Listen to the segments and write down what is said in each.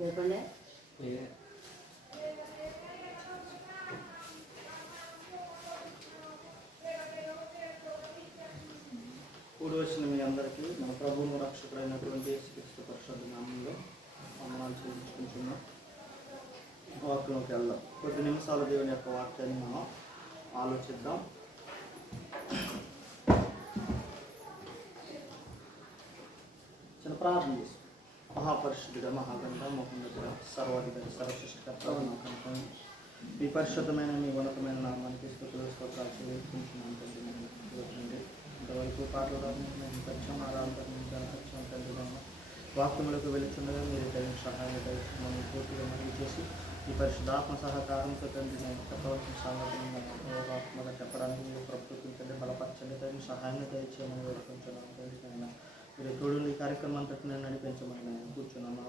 కూడి వచ్చిన మీ అందరికీ మన ప్రభువును రక్షకుడైనటువంటి యేసుక్రీస్తు పరిశుద్ధ నామములో వందనాలు చెల్లించుకుంటున్నాం. వాక్యంలోకి వెళ్దాం. కొద్ది నిమిషాలు దేవుని యొక్క వాక్యాన్ని మనం ఆలోచిద్దాం. చిన్న ప్రార్థన చేసి మహాపరిశుద్ధుడ, మహాగంధ, మహోన్నతుడ, సర్వాధికారి, సర్వసృష్టికర్త మీ పరిశుద్ధమైన మీ ఉన్నతమైన నామానికి స్తుతులు స్తోత్రాలు చెల్లించుకుంటున్నాం తండ్రి. ఇంతవరకు పాటలు రాకుండా పరిచయం ఆరాధన తండ్రి వాక్యములకు వెళుతుండగా మీరు తగిన సహాయం దయచేసి పూర్తిగా మనవి చేసి ఈ పరిశుద్ధాత్మ సహకారంతో తండ్రి నేను చెప్పవలసిన సామర్థ్యంగా చెప్పడానికి మీరు ప్రభుత్వం తండ్రి బలపరచండి, తగిన సహాయాన్ని దయచేయమని వేడుకుంటున్నాను తండ్రి. అయినా మీరు తోడు ఈ కార్యక్రమం అంతటి నేను నడిపించమని నేను కూర్చున్నాను.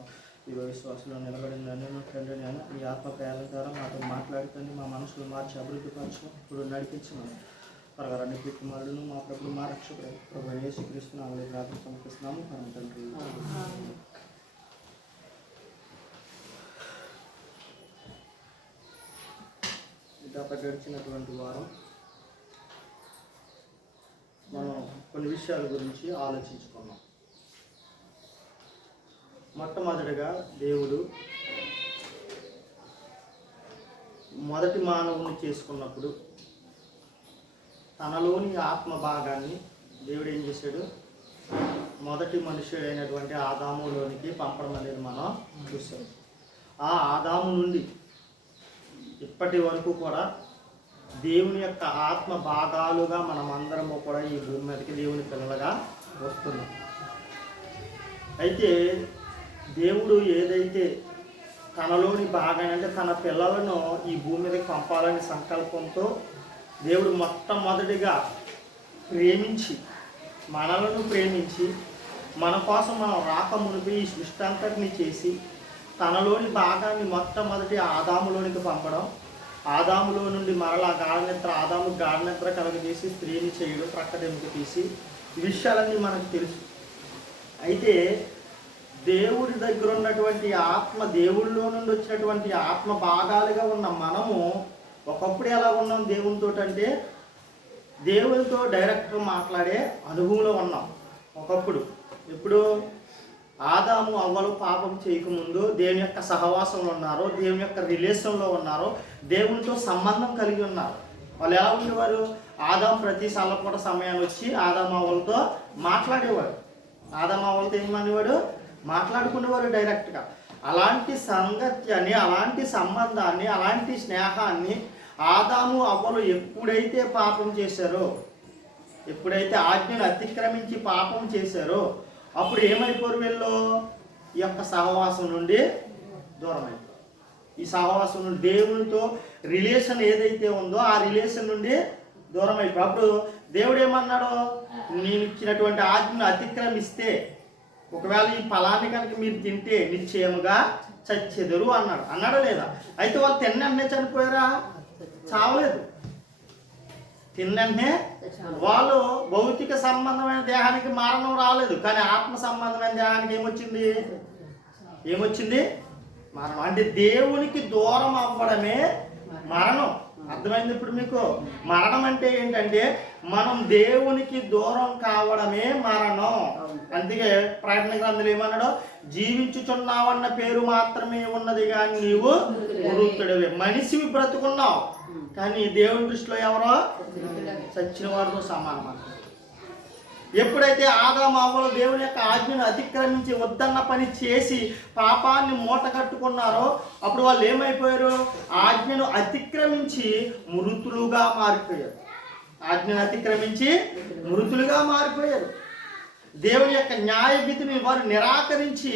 ఈ విశ్వాసంలో నిలబడిన నేను తండ్రి నేను ఈ ఆత్మ ప్రయాణం ద్వారా మాతో మాట్లాడుతుంది, మా మనసులు మార్చి అభివృద్ధి పరచు, ఇప్పుడు నడిపించమని పరగారాన్ని కుమారుడును మా ప్రభుడు మా రక్షకుడు ప్రభు యేసుక్రీస్తు నామములో ప్రార్థన సమర్పిస్తున్నాము పరమ తండ్రి. గత గడిచినటువంటి వారం మనం కొన్ని విషయాల గురించి ఆలోచించుకున్నాం. మొట్టమొదటిగా దేవుడు మొదటి మానవుని చేసుకున్నప్పుడు తనలోని ఆత్మ భాగాన్ని దేవుడు ఏం చేశాడు, మొదటి మనుషుడైనటువంటి ఆదాములోనికి పంపడం అనేది మనం చూసాం. ఆ ఆదాము నుండి ఇప్పటి వరకు కూడా దేవుని యొక్క ఆత్మ భాగాలుగా మనమందరము కూడా ఈ భూమి మీదకి దేవుని పిల్లలుగా వస్తున్నాం. అయితే దేవుడు ఏదైతే తనలోని భాగాన్ని అంటే తన పిల్లలను ఈ భూమి మీదకి పంపాలని సంకల్పంతో దేవుడు మొట్టమొదటిగా ప్రేమించి మనలను ప్రేమించి మన కోసం మనం రాక మునిపి ఈ సృష్టి అంతటిని చేసి తనలోని భాగాన్ని మొట్టమొదటి ఆదాములోనికి పంపడం, ఆదాములో నుండి మరలా గాఢనిద్ర ఆదాము గాఢనిద్ర కలుగజేసి స్త్రీని చేయడం, ప్రక్కడెముక తీసి ఈ విషయాలన్నీ మనకు తెలుసు. అయితే దేవుడి దగ్గర ఉన్నటువంటి ఆత్మ, దేవుడిలో నుండి వచ్చినటువంటి ఆత్మ భాగాలుగా ఉన్న మనము ఒకప్పుడు ఎలా ఉన్నాం దేవునితో అంటే దేవునితో డైరెక్ట్గా మాట్లాడే అనుభవంలో ఉన్నాం. ఒకప్పుడు ఎప్పుడు ఆదాము అవ్వలు పాపం చేయకముందు దేవుని యొక్క సహవాసంలో ఉన్నారు, దేవుని యొక్క రిలేషన్లో ఉన్నారు, దేవునితో సంబంధం కలిగి ఉన్నారు. వాళ్ళు ఎలా ఉండేవారు, ఆదాము ప్రతి సల్లపూట సమయాన్ని వచ్చి ఆదాము అవ్వలతో మాట్లాడేవాడు, ఆదాము అవ్వలతో ఏమనేవాడు, మాట్లాడుకునేవారు డైరెక్ట్గా. అలాంటి సంగత్యాన్ని, అలాంటి సంబంధాన్ని, అలాంటి స్నేహాన్ని ఆదాము అవ్వలు ఎప్పుడైతే పాపం చేశారో, ఎప్పుడైతే ఆజ్ఞను అతిక్రమించి పాపం చేశారో అప్పుడు ఏమైపోరు, వీళ్ళు ఈ యొక్క సహవాసం నుండి దూరం అయిపోరు. ఈ సహవాసం నుండి దేవునితో రిలేషన్ ఏదైతే ఉందో ఆ రిలేషన్ నుండి దూరం అయిపోయి అప్పుడు దేవుడు ఏమన్నాడో, నేను ఇచ్చినటువంటి ఆజ్ఞను అతిక్రమిస్తే ఒకవేళ ఈ ఫలాన్ని కనుక మీరు తింటే నిశ్చయముగా చచ్చెదరు అన్నాడు. అన్నాడా లేదా? అయితే వాళ్ళు తిన్నంటే చనిపోయారా? చావలేదు. తిన్నంటే వాళ్ళు భౌతిక సంబంధమైన దేహానికి మరణం రాలేదు, కానీ ఆత్మ సంబంధమైన దేహానికి ఏమొచ్చింది మరణం. అంటే దేవునికి దూరం అవ్వడమే మరణం. అర్థమైంది ఇప్పుడు మీకు? మరణం అంటే ఏంటంటే మనం దేవునికి దూరం కావడమే మరణం. అందుకే ప్రకటన గ్రంథంలో ఏమన్నాడో, జీవించుచున్నావన్న పేరు మాత్రమే ఉన్నది కానీ నీవు మృతుడివే. మనిషివి బ్రతుకున్నావు, కానీ దేవుని దృష్టిలో ఎవరో చచ్చిన వారితో సమానం. ఎప్పుడైతే ఆదాము అవ్వలు దేవుని యొక్క ఆజ్ఞను అతిక్రమించి వద్దన్న పని చేసి పాపాన్ని మూట కట్టుకున్నారో అప్పుడు వాళ్ళు ఏమైపోయారు, ఆజ్ఞను అతిక్రమించి మృతులుగా మారిపోయారు. ఆజ్ఞను అతిక్రమించి మృతులుగా మారిపోయారు. దేవుని యొక్క న్యాయ విధిని వారు నిరాకరించి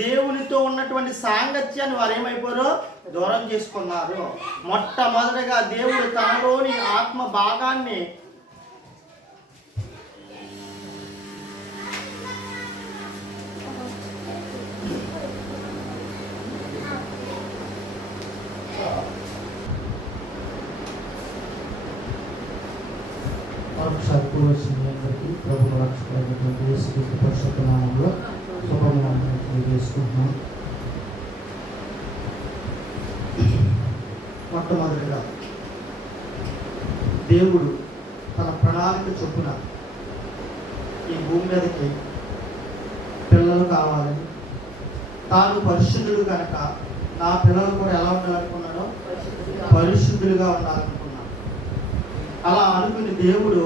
దేవునితో ఉన్నటువంటి సాంగత్యాన్ని వారు ఏమైపోయారో దూరం చేసుకున్నారు. మొట్టమొదటిగా దేవుడు తనలోని ఆత్మ భాగాన్ని అందరికీ ప్రభు రక్షకుడైనటువంటి యేసుక్రీస్తు పరిశుద్ధ నామములో శుభములు తెలియజేసుకుంటున్నాం. మొట్టమొదటిగా దేవుడు తన ప్రణాళిక చొప్పున ఈ భూమి మీదకి పిల్లలు కావాలని, తాను పరిశుద్ధుడు కనుక నా పిల్లలు కూడా ఎలా ఉండాలనుకున్నాడో పరిశుద్ధులుగా ఉండాలనుకున్నాడు. అలా అనుకుని దేవుడు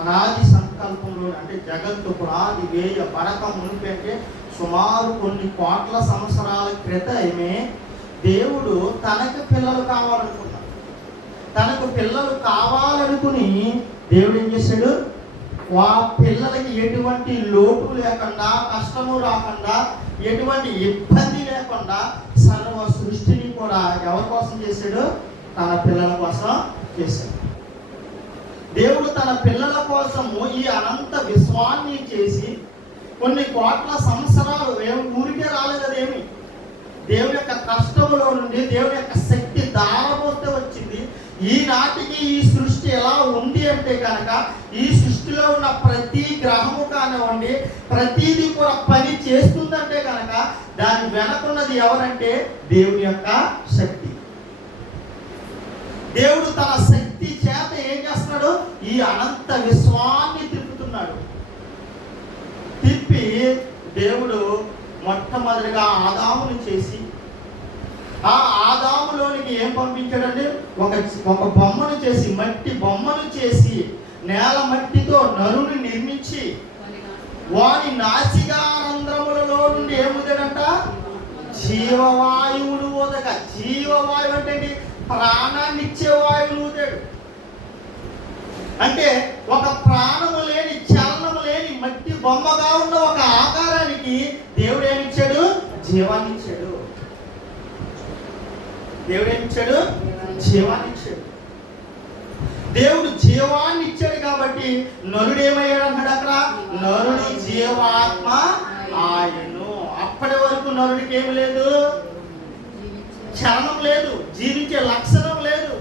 అనాది సంకల్పంలో, అంటే జగత్తు పునాది వేయ పడక మునిపంటే సుమారు కొన్ని కోట్ల సంవత్సరాల క్రితమే దేవుడు తనకు పిల్లలు కావాలనుకున్నాడు. తనకు పిల్లలు కావాలనుకుని దేవుడు ఏం చేశాడు? ఆ పిల్లలకి ఎటువంటి లోటు లేకుండా, కష్టము రాకుండా, ఎటువంటి ఇబ్బంది లేకుండా సర్వ సృష్టిని కూడా ఎవరి కోసం చేశాడు? తన పిల్లల కోసం చేశాడు. దేవుడు తన పిల్లల కోసము ఈ అనంత విశ్వాన్ని చేసి కొన్ని కోట్ల సంవత్సరాలు ఊరికే రాలేదు. అదేమి దేవుని యొక్క కష్టములో నుండి దేవుని యొక్క శక్తి దారబోతే వచ్చింది. ఈనాటికి ఈ సృష్టి ఎలా ఉంది అంటే కనుక, ఈ సృష్టిలో ఉన్న ప్రతి గ్రహము కానివ్వండి, ప్రతిదీ కూడా పని చేస్తుందంటే కనుక దాని వెనకున్నది ఎవరంటే దేవుని యొక్క శక్తి. దేవుడు తన శక్తి చేత ఏం చేస్తున్నాడు? ఈ అనంత విశ్వాన్ని తిప్పుతున్నాడు. తిప్పి దేవుడు మొట్టమొదటిగా ఆదాముని చేసి, ఆ ఆదాములోనికి ఏం పంపించాడంటే ఒక బొమ్మను చేసి, మట్టి బొమ్మను చేసి, నేల మట్టితో నరుని నిర్మించి వాని నాసికా రంధ్రములలో నుండి ఏముదంట? జీవవాయువును ఊదక. జీవవాయువు అంటే ప్రాణాన్ని ఇచ్చే వాయువును ఊదాడు. అంటే ఒక ప్రాణము లేని, చలనము లేని మట్టి బొమ్మగా ఉన్న ఒక ఆకారానికి దేవుడు ఏమిచ్చాడు? జీవాన్ని ఇచ్చాడు. దేవుడు ఏమిచ్చాడు? జీవాన్ని ఇచ్చాడు. దేవుడు జీవాన్ని ఇచ్చాడు కాబట్టి నరుడు ఏమయ్యాడు అన్నాడు అక్కడ? నరుడి జీవాత్మ ఆయను. అప్పటి వరకు నరుడికి ఏమి లేదు? చలనం లేదు, జీవించే లక్షణం లేదు,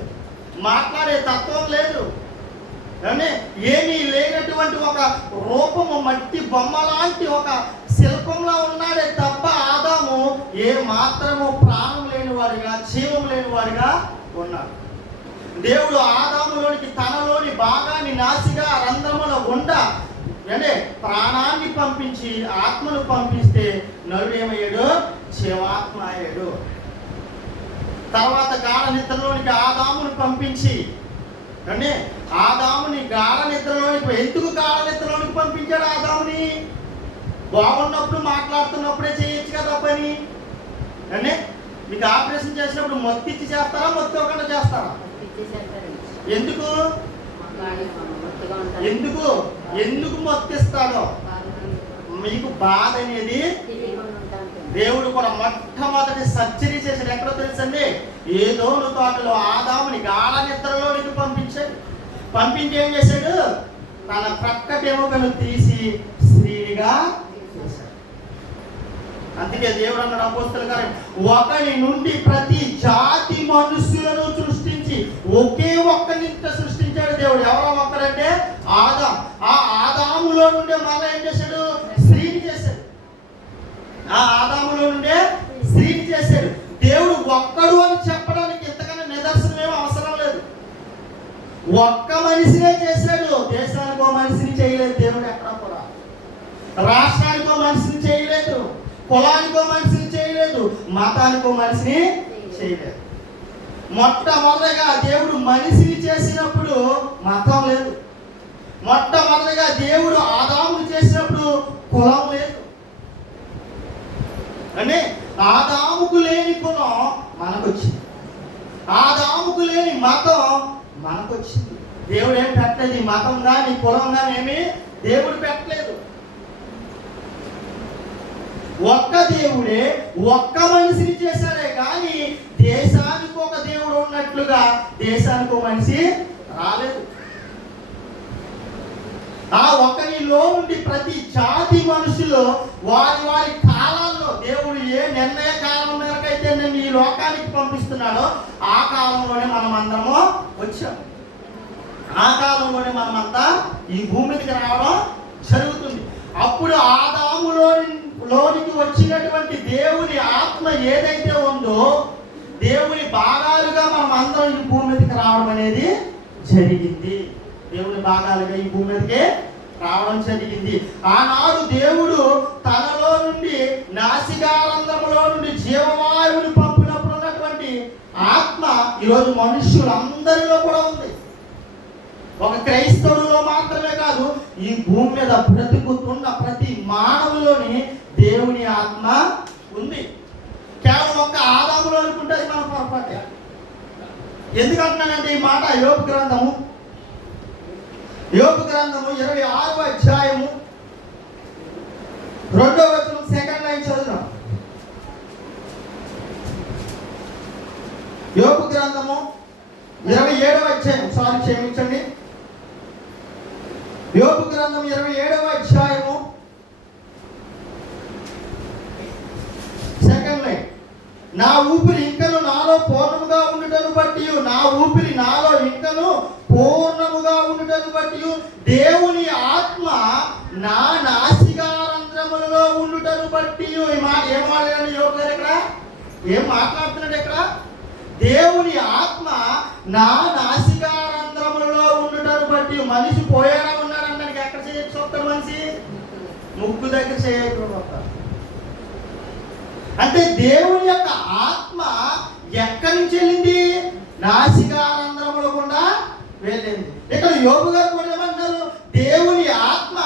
మాట్లాడే తత్వం లేదు, ఏమీ లేనటువంటి ఒక రూపము, మట్టి బొమ్మ లాంటి ఒక శిల్పంలో ఉన్నాడే తప్ప ఆదాము ఏ మాత్రము ప్రాణం లేని వాడిగా, జీవం లేని వాడిగా ఉన్నాడు. దేవుడు ఆదాములోనికి తనలోని భాగాన్ని, నాసిగా రంధ్రముల గుండ అంటే ప్రాణాన్ని పంపించి, ఆత్మను పంపిస్తే నరుడు ఏమయ్యాడు? జీవాత్మ అయ్యాడు. తర్వాత గాఢ నిద్రలోనికి ఆదామును పంపించి, అంటే ఆదాముని గాఢ నిద్రలోనికి, ఎందుకు గాఢ నిద్రలోనికి పంపించాడు ఆదాముని? బాగున్నప్పుడు మాట్లాడుతున్నప్పుడే చేయొచ్చు కదా పని. అంటే మీకు ఆపరేషన్ చేసినప్పుడు మొత్తిచ్చి చేస్తారా, మొత్తివ్వకుండా చేస్తారా? ఎందుకు ఎందుకు ఎందుకు మొత్తిస్తాడో మీకు బాధ అనేది. దేవుడు కూడా మొట్టమొదటి సర్జరీ చేశాడు. ఎక్కడో తెలుసండి? ఏదోను తోటలో ఆదాముని గాఢ నిద్రలోనికి పంపించాడు. పంపించి ఏం చేశాడు? తన ప్రక్కటెముకను తీసి స్త్రీగా చేశాడు. అందుకే దేవుడు అన్నాడు అపోస్తలుల కార్యం, ఒకని నుండి ప్రతి జాతి మనుషులను సృష్టించి ఒకే ఒక్కని సృష్టించాడు దేవుడు. ఎవరో ఒక్కరంటే ఆదాం. ఆ ఆదాములో నుండే మళ్ళీ ఏం చేశాడు? స్త్రీని చేశాడు. ఆ ఆదాములో నుండే స్త్రీని చేశాడు. దేవుడు ఒక్కడు అని చెప్పడానికి ఇంతకన్నా నిదర్శనం ఏమీ అవసరం లేదు. ఒక్క మనిషినే చేశాడు. దేశానికో మనిషిని చేయలేదు దేవుడు. ఎక్కడ కూడా రాష్ట్రానికో మనిషిని చేయలేదు, కులానికో మనిషిని చేయలేదు, మతానికో మనిషిని చేయలేదు. మొట్టమొదటిగా దేవుడు మనిషిని చేసినప్పుడు మతం లేదు. మొట్టమొదటిగా దేవుడు ఆదామును చేసినప్పుడు కులం లేదు. అంటే ఆదాముకు లేని కులం మనకొచ్చింది, ఆదాముకు లేని మతం మనకొచ్చింది. దేవుడు ఏం పెట్టలేదు. మతం కానీ కులం కానీ ఏమి దేవుడు పెట్టలేదు. ఒక్క దేవుడే ఒక్క మనిషిని చేశాడే కానీ దేశానికి ఒక దేవుడు ఉన్నట్లుగా దేశానికి ఒక మనిషి రాలేదు. ఆ ఒకరిలో నుండి ప్రతి జాతి మనుషులు వారి వారి కాలాల్లో దేవుడు ఏ నిర్ణయ కాలం మేరకైతే నేను ఈ లోకానికి పంపిస్తున్నాడో ఆ కాలంలోనే మనం అందరము వచ్చాము. ఆ కాలంలోనే మనమంతా ఈ భూమికి రావడం జరుగుతుంది. అప్పుడు ఆదాములోనికి వచ్చినటువంటి దేవుని ఆత్మ ఏదైతే ఉందో దేవుని భాగాలుగా మనం అందరం ఈ భూమి మీదకి రావడం అనేది జరిగింది. దేవుని భాగాలుగా ఈ భూమి మీదకి రావడం జరిగింది. ఆనాడు దేవుడు తనలో నుండి నాసికారంధ్రములో నుండి జీవవాయువుని పంపినప్పుడు ఉన్నటువంటి ఆత్మ ఈరోజు మనుష్యులందరిలో కూడా ఉంది. ఒక క్రైస్తవులో మాత్రమే కాదు, ఈ భూమి మీద బ్రతుకుతున్న ప్రతి మానవులోని దేవుని ఆత్మ ఉంది. కేవలం ఒక్క ఆదాములో అనుకుంటే అది మన పొరపాటే. ఎందుకంటున్నానంటే ఈ మాట యోబు గ్రంథము 26వ అధ్యాయము 2వ వచనం సెకండ్ లైన్ చదువుదాం. యోబు గ్రంథము 27వ అధ్యాయం, క్షమించండి, యోబు గ్రంథం 27వ అధ్యాయము సెకండ్ లైన్. నా ఊపిరి ఇంకను నాలో పూర్ణముగా ఉండుటను బట్టి, నా ఊపిరి నాలో ఇంకను పూర్ణముగా ఉండుటను బట్టి దేవుని ఆత్మ నా నాసికారంధ్రములలో ఉండుటను బట్టి. ఈ మాట ఏం మాట్లాడాడు యోబు గారు ఇక్కడ? ఏం మాట్లాడుతున్నాడు ఇక్కడ? దేవుని ఆత్మ నా నాసికారంధ్రములలో ఉండుటను బట్టి. మనిషి పోయేలా ఉన్నాడు అన్నానికి ఎక్కడ చేయొచ్చు వస్తాడు? మనిషి ముక్కు దగ్గర చేయకపోతాడు. అంటే దేవుని యొక్క ఆత్మ ఎక్కడి నుంచి వెళ్ళింది? నాసికారంధ్రముల గుండా వెళ్ళింది. ఇక్కడ యోబు గారు కూడా ఏమంటారు? దేవుని ఆత్మ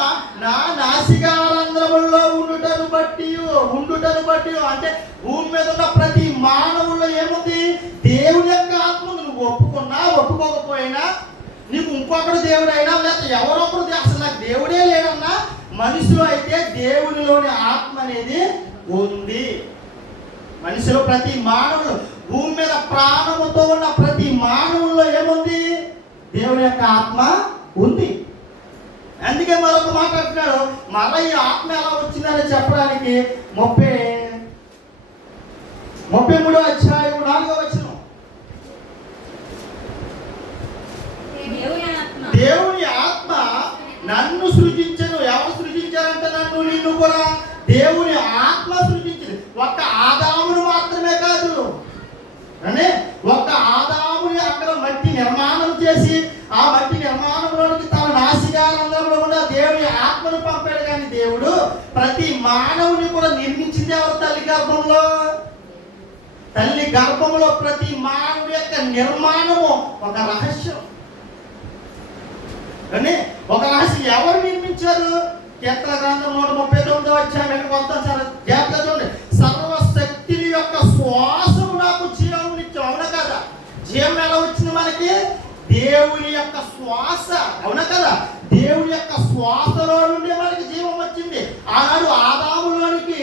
నా నాసికారంధ్రములలో ఉండుటను బట్టి అంటే భూమి మీద ఉన్న ప్రతి మానవుల్లో ఏముంది? దేవుని యొక్క ఆత్మ. నువ్వు ఒప్పుకున్నా ఒప్పుకోకపోయినా, నీకు ఇంకొకడు దేవుడైనా లేకపోతే ఎవరొకరు అసలు నాకు దేవుడే లేడన్నా, మనిషిలో అయితే దేవునిలోని ఆత్మ అనేది ఉంది. మనిషిలో ప్రతి మానవులు, భూమి మీద ప్రాణముతో ఉన్న ప్రతి మానవుల్లో ఏముంది? దేవుని యొక్క ఆత్మ ఉంది. అందుకే మరొక మాట్లాడుతున్నాడు, మళ్ళీ ఈ ఆత్మ ఎలా వచ్చిందని చెప్పడానికి 33వ అధ్యాయం 4వ వచనం. దేవుని ఆత్మ నన్ను సృజించను. ఎవరు సృజించారంటే నన్ను, నిన్ను కూడా దేవుని ఆత్మ సృజించింది. ఒక్క ఆదామును మాత్రమే కాదు, అంటే ఒక్క ఆదాముని అక్కడ మట్టి నిర్మాణం చేసి ఆ మట్టి నిర్మాణంలోనికి తన నాసికారంధ్రంలో కూడా దేవుని ఆత్మను పంపాడు. కానీ దేవుడు ప్రతి మానవుని కూడా నిర్మించింది ఎవరు? తల్లి గర్భంలో. తల్లి గర్భంలో ప్రతి మానవుడి యొక్క నిర్మాణము ఒక రహస్యం. కానీ ఒక రహస్యం ఎవరు నిర్మించారు? కీర్తన గ్రంథం 139వ అధ్యాయం మొత్తం జాగ్రత్తగా చూడండి. సర్వశక్తుని యొక్క శ్వాసము నాకు జీవమునిచ్చు. అవునా కదా? జీవం ఎలా వచ్చింది మనకి? దేవుని యొక్క శ్వాస. అవునా కదా? దేవుని యొక్క శ్వాసలో నుండి మనకి జీవం వచ్చింది. ఆనాడు ఆదాములోనికి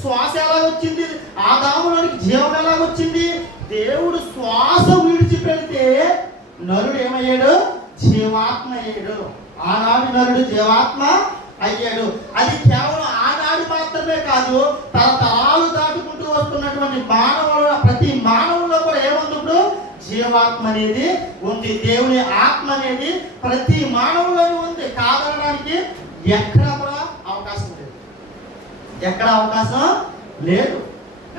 శ్వాస ఎలా వచ్చింది? ఆదాములోనికి జీవం ఎలా వచ్చింది? దేవుడు శ్వాస విడిచిపెడితే నరుడు ఏమయ్యాడు? జీవాత్మ అయ్యాడు. ఆనాడు నరుడు జీవాత్మ అయ్యాడు. అది కేవలం ఆనాడు మాత్రమే కాదు, తరతరాలు దాటుకుంటూ వస్తున్నటువంటి మానవుల ప్రతి మానవుల్లో కూడా ఏముంది? ఇప్పుడు జీవాత్మ అనేది ఉంది. దేవుని ఆత్మ అనేది ప్రతి మానవులోనే ఉంది. కాదనడానికి ఎక్కడ కూడా అవకాశం లేదు. ఎక్కడ అవకాశం లేదు.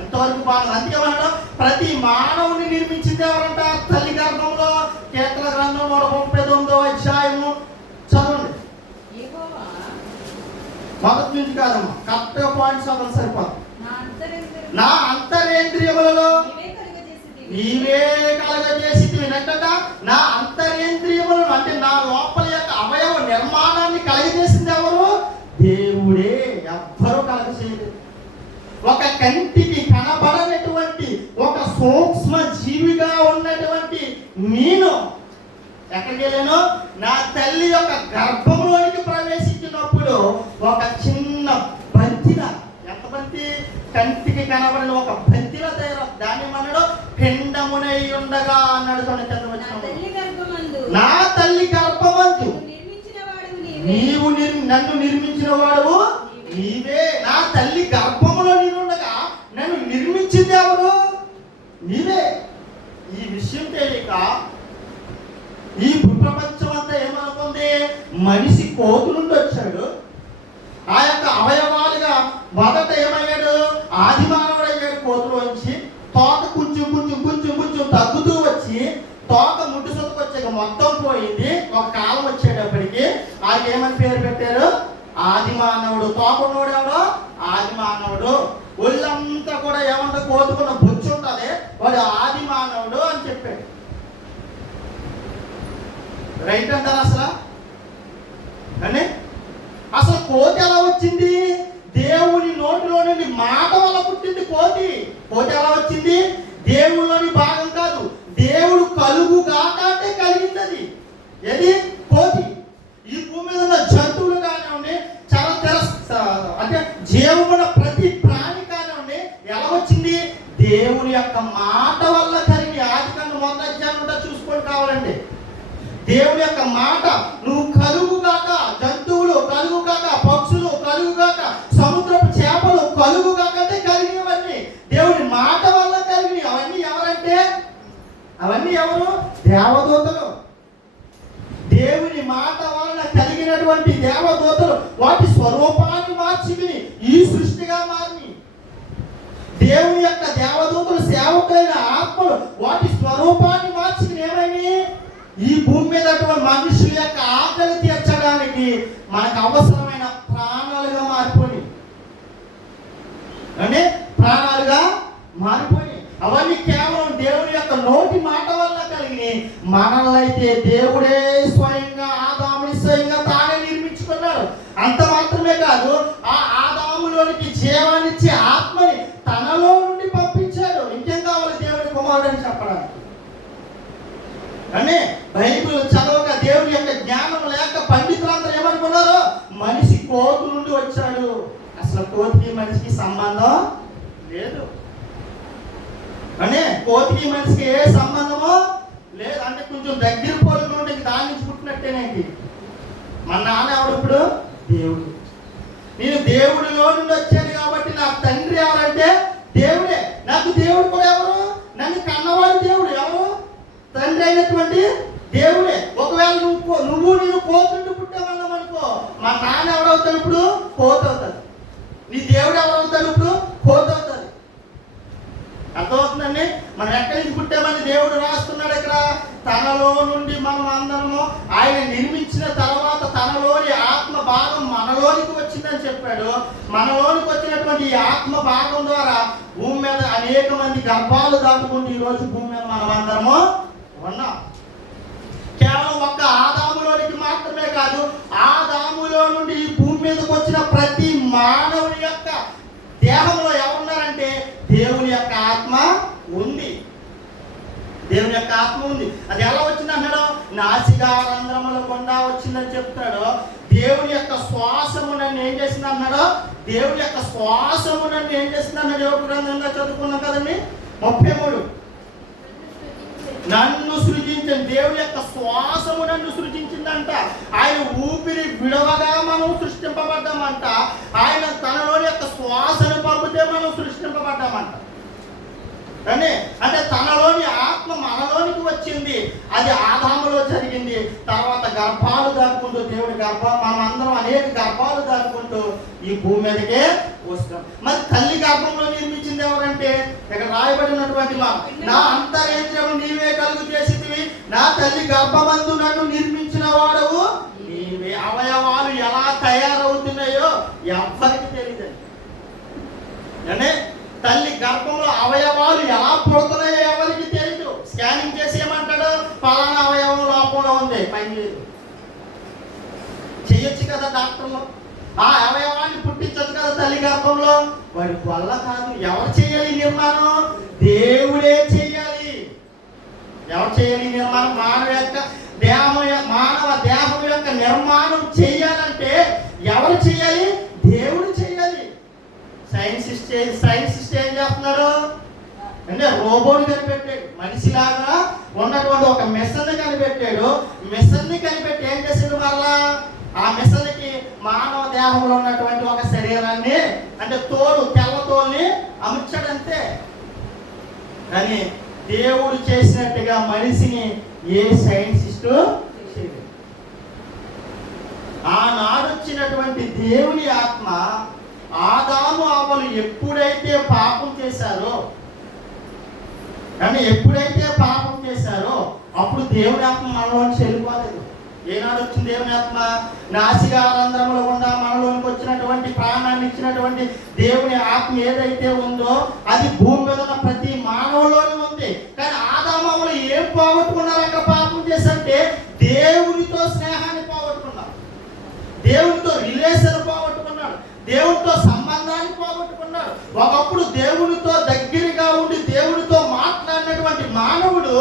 ఎంతవరకు బాగా. అందుకే మనం ప్రతి మానవుని నిర్మించింది ఎవరంట? తల్లి గర్భంలో. కీర్తన గ్రంథం 139వ అధ్యాయము చదవండి. మొదటి నుంచి కాదమ్మా, కరెక్ట్గా పాయింట్ చదవడం సరిపోదు. నా అంతరేంద్రియములలో నీవే కలగజేసి వినట్టట. నా అంతరేంద్రియములను అంటే నా లోపల యొక్క అవయవ నిర్మాణాన్ని కలగజేసింది ఎవరు? దేవుడే. ఎవ్వరూ కలగజేయలేదు. ఒక కంటికి కనబడనటువంటి ఒక సూక్ష్మ జీవిగా ఉన్నటువంటి నేను ఎక్కడికి వెళ్ళాను? నా తల్లి యొక్క గర్భంలోనికి ప్రవేశించినప్పుడు ఒక చిన్న బంతిన, ఎంత బంతి? కంటికి కనబడిన ఒక బంతిలో తయారు. దాన్ని మనడు పిండమునై ఉండగా అన్నాడు. నా తల్లి గర్భమందు నీవు నన్ను నిర్మించిన వాడు నీవే. నా తల్లి గర్భములో నేనుండగా నన్ను నిర్మించింది ఎవరు? నీవే. ఈ విషయం తెలియక ఈ భూప్రపంచం అంతా ఏమనుకుంది? మనిషి కోతు నుండి వచ్చాడు. ఆ యొక్క అవయవాలుగా మొదట ఏమయ్యాడు? ఆది మానవుడు అయ్యాడు కోతులోంచి. తోట కొంచెం కొంచెం కొంచెం అయిపోయింది. ఒక కాలం వచ్చేటప్పటికి ఆయనకి ఏమని పేరు పెట్టారు? ఆది మానవుడు. తోకున్నోడు ఎవడో ఆది మానవుడు. ఒళ్ళంతా కూడా ఏమంటే కోతుకున్న బొచ్చు ఉంటుంది, వాడు ఆది మానవుడు అని చెప్పాడు. రైట్ అంటారు అసలు? అని అసలు కోతి ఎలా వచ్చింది? దేవుని నోటిలో నుండి మాట వల్ల పుట్టింది కోతి. కోతి ఎలా వచ్చింది? దేవుళ్ళని భాగం కాదు, దేవుడు కలుగు కాక అంటే కలిగింది అది. ఏది? కోతి. ఈ భూమి మీద ఉన్న జంతువులు కానివ్వండి, అంటే జీవమున్న ప్రతి ప్రాణి కానివ్వండి, ఎలా వచ్చింది? దేవుని యొక్క మాట వల్ల కలిగి. ఆది కన్నా మొదటి అధ్యాయం చూసుకోండి కావాలండి. దేవుని యొక్క మాట, నువ్వు కలుగుగాక, జంతువులు కలుగుగాక, పక్షులు కలుగుగాక, సముద్రపు చేపలు కలుగుగాక అంటే కలిగినవన్నీ దేవుని మాట వల్ల కలిగినవి. అవన్నీ ఎవరంటే? అవన్నీ ఎవరు? దేవదూతలు. దేవుని మాట వలన కలిగినటువంటి దేవదూతలు వాటి స్వరూపాన్ని మార్చి ఈ సృష్టిగా మారి, దేవుని యొక్క దేవదూతలు సేవకులైన ఆత్మలు వాటి స్వరూపాన్ని మార్చి ఏమైంది? ఈ భూమి మీద మనుషుల యొక్క ఆకలి తీర్చడానికి మనకు అవసరమైన ప్రాణాలుగా మారిపోయి, అంటే ప్రాణాలుగా మారిపోయి. అవన్నీ కేవలం దేవుని యొక్క నోటి మాట వల్ల కలిగి. మనల్ని అయితే దేవుడే స్వయంగా ఆదాముని స్వయంగా తానే నిర్మించుకున్నాడు. అంత మాత్రమే కాదు, ఆ ఆదాములోనికి జీవాన్నిచ్చే ఆత్మని తనలో నుండి పంపించాడు. ఇంకేం కావాలి దేవుడి కుమారుడు అని చెప్పడానికి? అంటే బైబిల్ చదవక దేవుని యొక్క జ్ఞానం లేక పండితులందరూ ఏమనుకున్నారు? మనిషి కోతి నుండి వచ్చాడు. అసలు కోతికి మనిషికి సంబంధం లేదు. అంటే కోతికి మనిషికి ఏ సంబంధమో లేదు. అంటే కొంచెం దగ్గర పోలిక ఉంటే దాని నుంచి పుట్టినట్టేనేంటి? మన నాన్న ఎవడు? ఇప్పుడు దేవుడు. నేను దేవుడిలో నుండి వచ్చాను కాబట్టి నాకు తండ్రి ఎవరంటే దేవుడే. నాకు దేవుడు కూడా ఎవరు? నన్ను కన్నవాడు దేవుడు. ఎవరు? తండ్రి అయినటువంటి దేవుడే. ఒకవేళ నేను కోతుండి పుట్టామన్నామనుకో, మా నాన్న ఎవడవుతాడు? ఇప్పుడు కోతి అవుతాడు. నీ దేవుడు ఎవరవుతాడు? ఇప్పుడు కోతి అవుతాడు. అర్థమవుతుందండి? మనం ఎక్కడి నుంచి పుట్టామని దేవుడు రాస్తున్నాడు ఇక్కడ. తనలో నుండి మనం అందరము ఆయన నిర్మించిన తర్వాత తనలోని ఆత్మ భాగం మనలోనికి వచ్చిందని చెప్పాడు. మనలోనికి వచ్చినటువంటి ఈ ఆత్మ భాగం ద్వారా భూమి మీద అనేక మంది గర్భాలు దాటుకుంటూ ఈరోజు భూమి మీద మనం అందరము ఉన్నాం. కేవలం ఒక్క ఆదాములోనికి మాత్రమే కాదు, ఆదాములో నుండి ఈ భూమి మీదకి వచ్చిన ప్రతి మానవుని యొక్క దేహంలో ఎవరున్నారంటే దేవుని యొక్క ఆత్మ ఉంది. దేవుని యొక్క ఆత్మ ఉంది. అది ఎలా వచ్చింది అన్నాడు? నాసికా రంధ్రముల గుండా వచ్చిందని చెప్తాడు. దేవుని యొక్క శ్వాసము నన్ను ఏం చేసింది అన్నాడు? దేవుని యొక్క శ్వాసము నన్ను ఏం చేసింది అన్నాడు? యోగ గ్రంథంగా చదువుకున్నాం కదండి 33. నన్ను సృజించింది. దేవుని యొక్క శ్వాసము నన్ను సృజించిందంట. ఆయన ఊపిరి విడవగా మనం సృష్టింపబడ్డామంట. ఆయన తనలోని యొక్క శ్వాసను పంపితే మనం సృష్టింపబడ్డామంట. అంటే తనలోని ఆత్మ మనలోనికి వచ్చింది. అది ఆదాములో జరిగింది. తర్వాత గర్భాలు దాటుకుంటూ దేవుడి మనం అందరం అనేక గర్భాలు దాటుకుంటూ ఈ భూమి మీదకే వస్తాం. మరి తల్లి గర్భంలో నిర్మించింది ఎవరంటే ఇక్కడ రాయబడినటువంటి నా అంతరేంద్రియము నీవే కలుగు చేసితివి, నా తల్లి గర్భమందు నన్ను నిర్మించిన వాడవు నీవే. అవయవాలు ఎలా తయారవుతున్నాయో ఎవ్వరికి తెలియదు. అంటే తల్లి గర్భంలో అవయవాలు ఎలా పుడుతున్నాయో ఎవరికి తెలియదు. స్కానింగ్ చేసి ఏమంటాడు? పలానా అవయవం లోపంలో ఉంది, పని లేదు. చెయ్యొచ్చు కదా డాక్టర్లు, ఆ అవయవాన్ని పుట్టించచ్చు కదా తల్లి గర్భంలో. వారి వల్ల కాదు. ఎవరు చేయాలి నిర్మాణం? దేవుడే చేయాలి. ఎవరు చేయాలి నిర్మాణం? మానవ దేహం యొక్క నిర్మాణం చేయాలంటే ఎవరు చేయాలి? దేవుడు చేయాలి. సైంటిస్ట్ ఏం చేస్తున్నాడు అంటే రోబోని కనిపెట్టాడు. మనిషిలాగా ఉన్నటువంటి ఒక మిషన్ కనిపెట్టాడు. మిషన్ని కనిపెట్టి ఏం చేశాడు? మళ్ళా ఆ మిషన్కి మానవ దేహంలో ఉన్నటువంటి ఒక శరీరాన్ని అంటే తెల్ల తోలుని అమర్చాడంతే. కానీ దేవుడు చేసినట్టుగా మనిషిని ఏ సైంటిస్టు చేయలేదు. ఆనాడు వచ్చినటువంటి దేవుని ఆత్మ ఆదాము అవ్వలు ఎప్పుడైతే పాపం చేశారో అప్పుడు దేవుని ఆత్మ మనలోంచి వెళ్ళిపోలేదు. ఏనాడు వచ్చింది దేవుని ఆత్మ? నాసికారంధ్రముల గుండా మనలోనికి వచ్చినటువంటి ప్రాణాన్ని ఇచ్చినటువంటి దేవుని ఆత్మ ఏదైతే ఉందో అది భూమి మీద ఉన్న ప్రతి మానవులోనే ఉంది. కానీ ఆదామవులు ఏం పోగొట్టుకున్నారు? అక్కడ పాపం చేసంటే దేవునితో స్నేహాన్ని పోగొట్టుకున్నారు, దేవునితో రిలేషన్ పోగొట్టుకున్నాడు, దేవునితో సంబంధాన్ని పోగొట్టుకున్నాడు. ఒకప్పుడు దేవునితో దగ్గరగా ఉండి దేవునితో మాట్లాడినటువంటి మానవుడు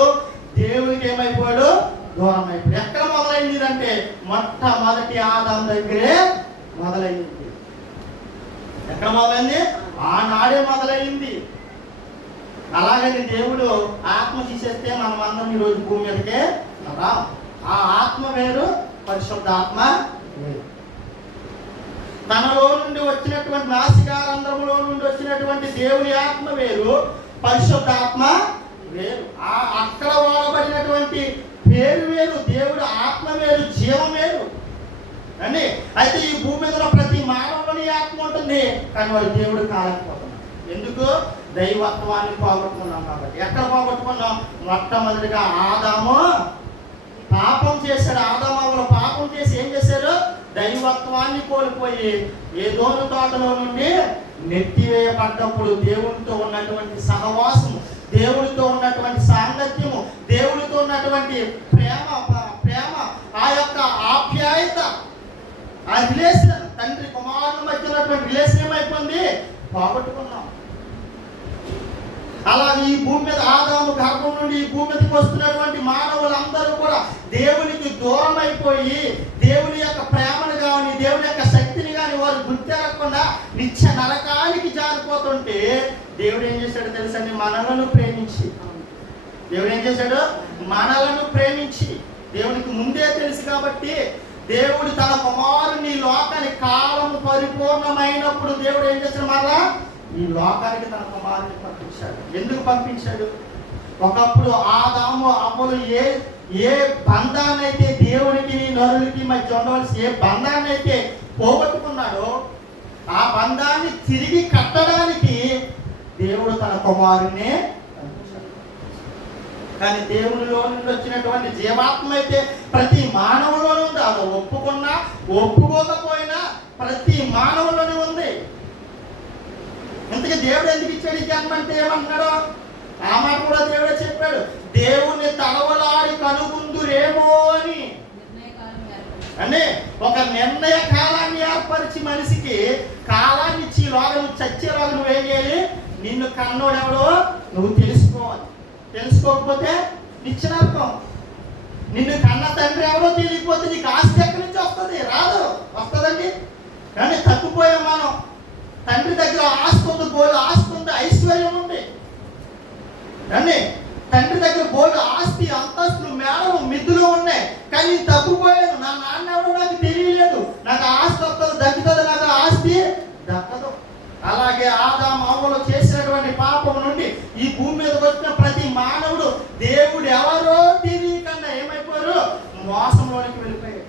దేవునికి ఏమైపోయాడు? దూరం అయిపోయాడు. ఎక్కడ మొదలైంది అంటే మొట్టమొదటి ఆదాం దగ్గరే మొదలైంది. ఎక్కడ మొదలైంది? ఆనాడే మొదలైంది. అలాగని దేవుడు ఆత్మ తీసేస్తే మనం అందరం ఈరోజు భూమి మీదకే రా. ఆ ఆత్మ వేరు, పరిశుద్ధ ఆత్మ వేరు. తనలో నుండి వచ్చినటువంటి నాసికారంధ్రములో నుండి వచ్చినటువంటి దేవుని ఆత్మ వేరు, పరిశుద్ధ ఆత్మ వేరు. అక్కడ వాడబడినటువంటి పేరు వేరు, దేవుడు ఆత్మ వేరు, జీవం వేరు అండి. అయితే ఈ భూమి మీద ప్రతి మానవుని ఆత్మ ఉంటుంది, కానీ వాడు దేవుడు కాలేకపోతున్నాడు. ఎందుకు? దైవత్వాన్ని పోగొట్టుకున్నాం కాబట్టి. ఎక్కడ పోగొట్టుకున్నాం? మొట్టమొదటిగా ఆదాము పాపం చేశాడు. ఆదాము పాపం చేసి ఏం చేశారు? దైవత్వాన్ని కోల్పోయి ఏదోను తోటలో నుండి నెట్టివేయబడ్డప్పుడు దేవునితో ఉన్నటువంటి సహవాసము, దేవునితో ఉన్నటువంటి సాంగత్యము, దేవునితో ఉన్నటువంటి ప్రేమ ఆ యొక్క ఆప్యాయత, ఆ రిలేషన్, తండ్రి కుమారుల మధ్య ఉన్నటువంటి రిలేషన్ ఏమైపోయింది? పోగొట్టుకున్నాం. అలాగే ఈ భూమి మీద ఆదాము గర్భం నుండి ఈ భూమి మీదకి వస్తున్నటువంటి మానవులందరూ కూడా దేవునికి దూరం అయిపోయి దేవుని యొక్క ప్రేమను కానీ దేవుని యొక్క శక్తిని కానీ వారు గుర్తెరగకుండా నిత్య నరకానికి జారిపోతుంటే దేవుడు ఏం చేశాడు తెలుసండి? మనలను ప్రేమించి, దేవుడు ఏం చేశాడు? మనలను ప్రేమించి, దేవునికి ముందే తెలుసు కాబట్టి దేవుడు తన కుమారుని లోకానికి కాలం పరిపూర్ణమైనప్పుడు దేవుడు ఏం చేశాడు? మరలా ఈ లోకానికి తన కుమారుని పంపించాడు. ఎందుకు పంపించాడు? ఒకప్పుడు ఆదాము అవ్వలు ఏ బంధాన్ని అయితే దేవునికి నరులకి మధ్య ఉండవలసి ఏ బంధాన్ని అయితే పోగొట్టుకున్నాడో ఆ బంధాన్ని తిరిగి కట్టడానికి దేవుడు తన కుమారుని పంపించాడు. కానీ దేవునిలో నుండి వచ్చినటువంటి జీవాత్మ అయితే ప్రతి మానవులోనే ఉంది. అది ఒప్పుకున్నా ఒప్పుకోకపోయినా ప్రతి మానవులోనే ఉంది. ఇంతకీ దేవుడు ఎందుకు ఇచ్చాడు ఈ జన్మ అంటే ఏమంటున్నాడు? ఆ మాట కూడా దేవుడే చెప్పాడు. దేవుని తలవలాడి కనుగొందురేమో అని అంటే ఒక నిర్ణయ కాలాన్ని ఏర్పరిచి మనిషికి కాలాన్ని ఇచ్చి లోగను చచ్చే లోగ నువ్వేం చేయాలి? నిన్ను కన్నోడెవడో నువ్వు తెలుసుకోవాలి. తెలుసుకోకపోతే నిశ్చనర్థం. నిన్ను కన్న తండ్రి ఎవరో తెలియకపోతే నీకు ఆస్తి ఎక్కడి నుంచి వస్తుంది? రాదు. వస్తుందండి. కానీ తప్పిపోయాం మనం. తండ్రి దగ్గర ఆస్తి ఉంది, బోలు ఆస్తి ఉంది, ఐశ్వర్యం ఉంది అండి. తండ్రి దగ్గర బోలు ఆస్తి, అంతస్తులు, మేడలు, మిద్దులు ఉన్నాయి. కానీ తప్పిపోయాను. నా నాన్న ఎవడో నాకు తెలియలేదు. నాకు ఆస్తి వస్తుంది, దక్కుతుంది, నాకు ఆస్తి దక్కదు. అలాగే ఆదాము అవ్వలు చేసినటువంటి పాపం నుండి ఈ భూమి మీదకి వచ్చిన ప్రతి మానవుడు దేవుడు ఎవరో తెలియకుండా ఏమైపోయారు? మోసంలోనికి వెళ్ళిపోయి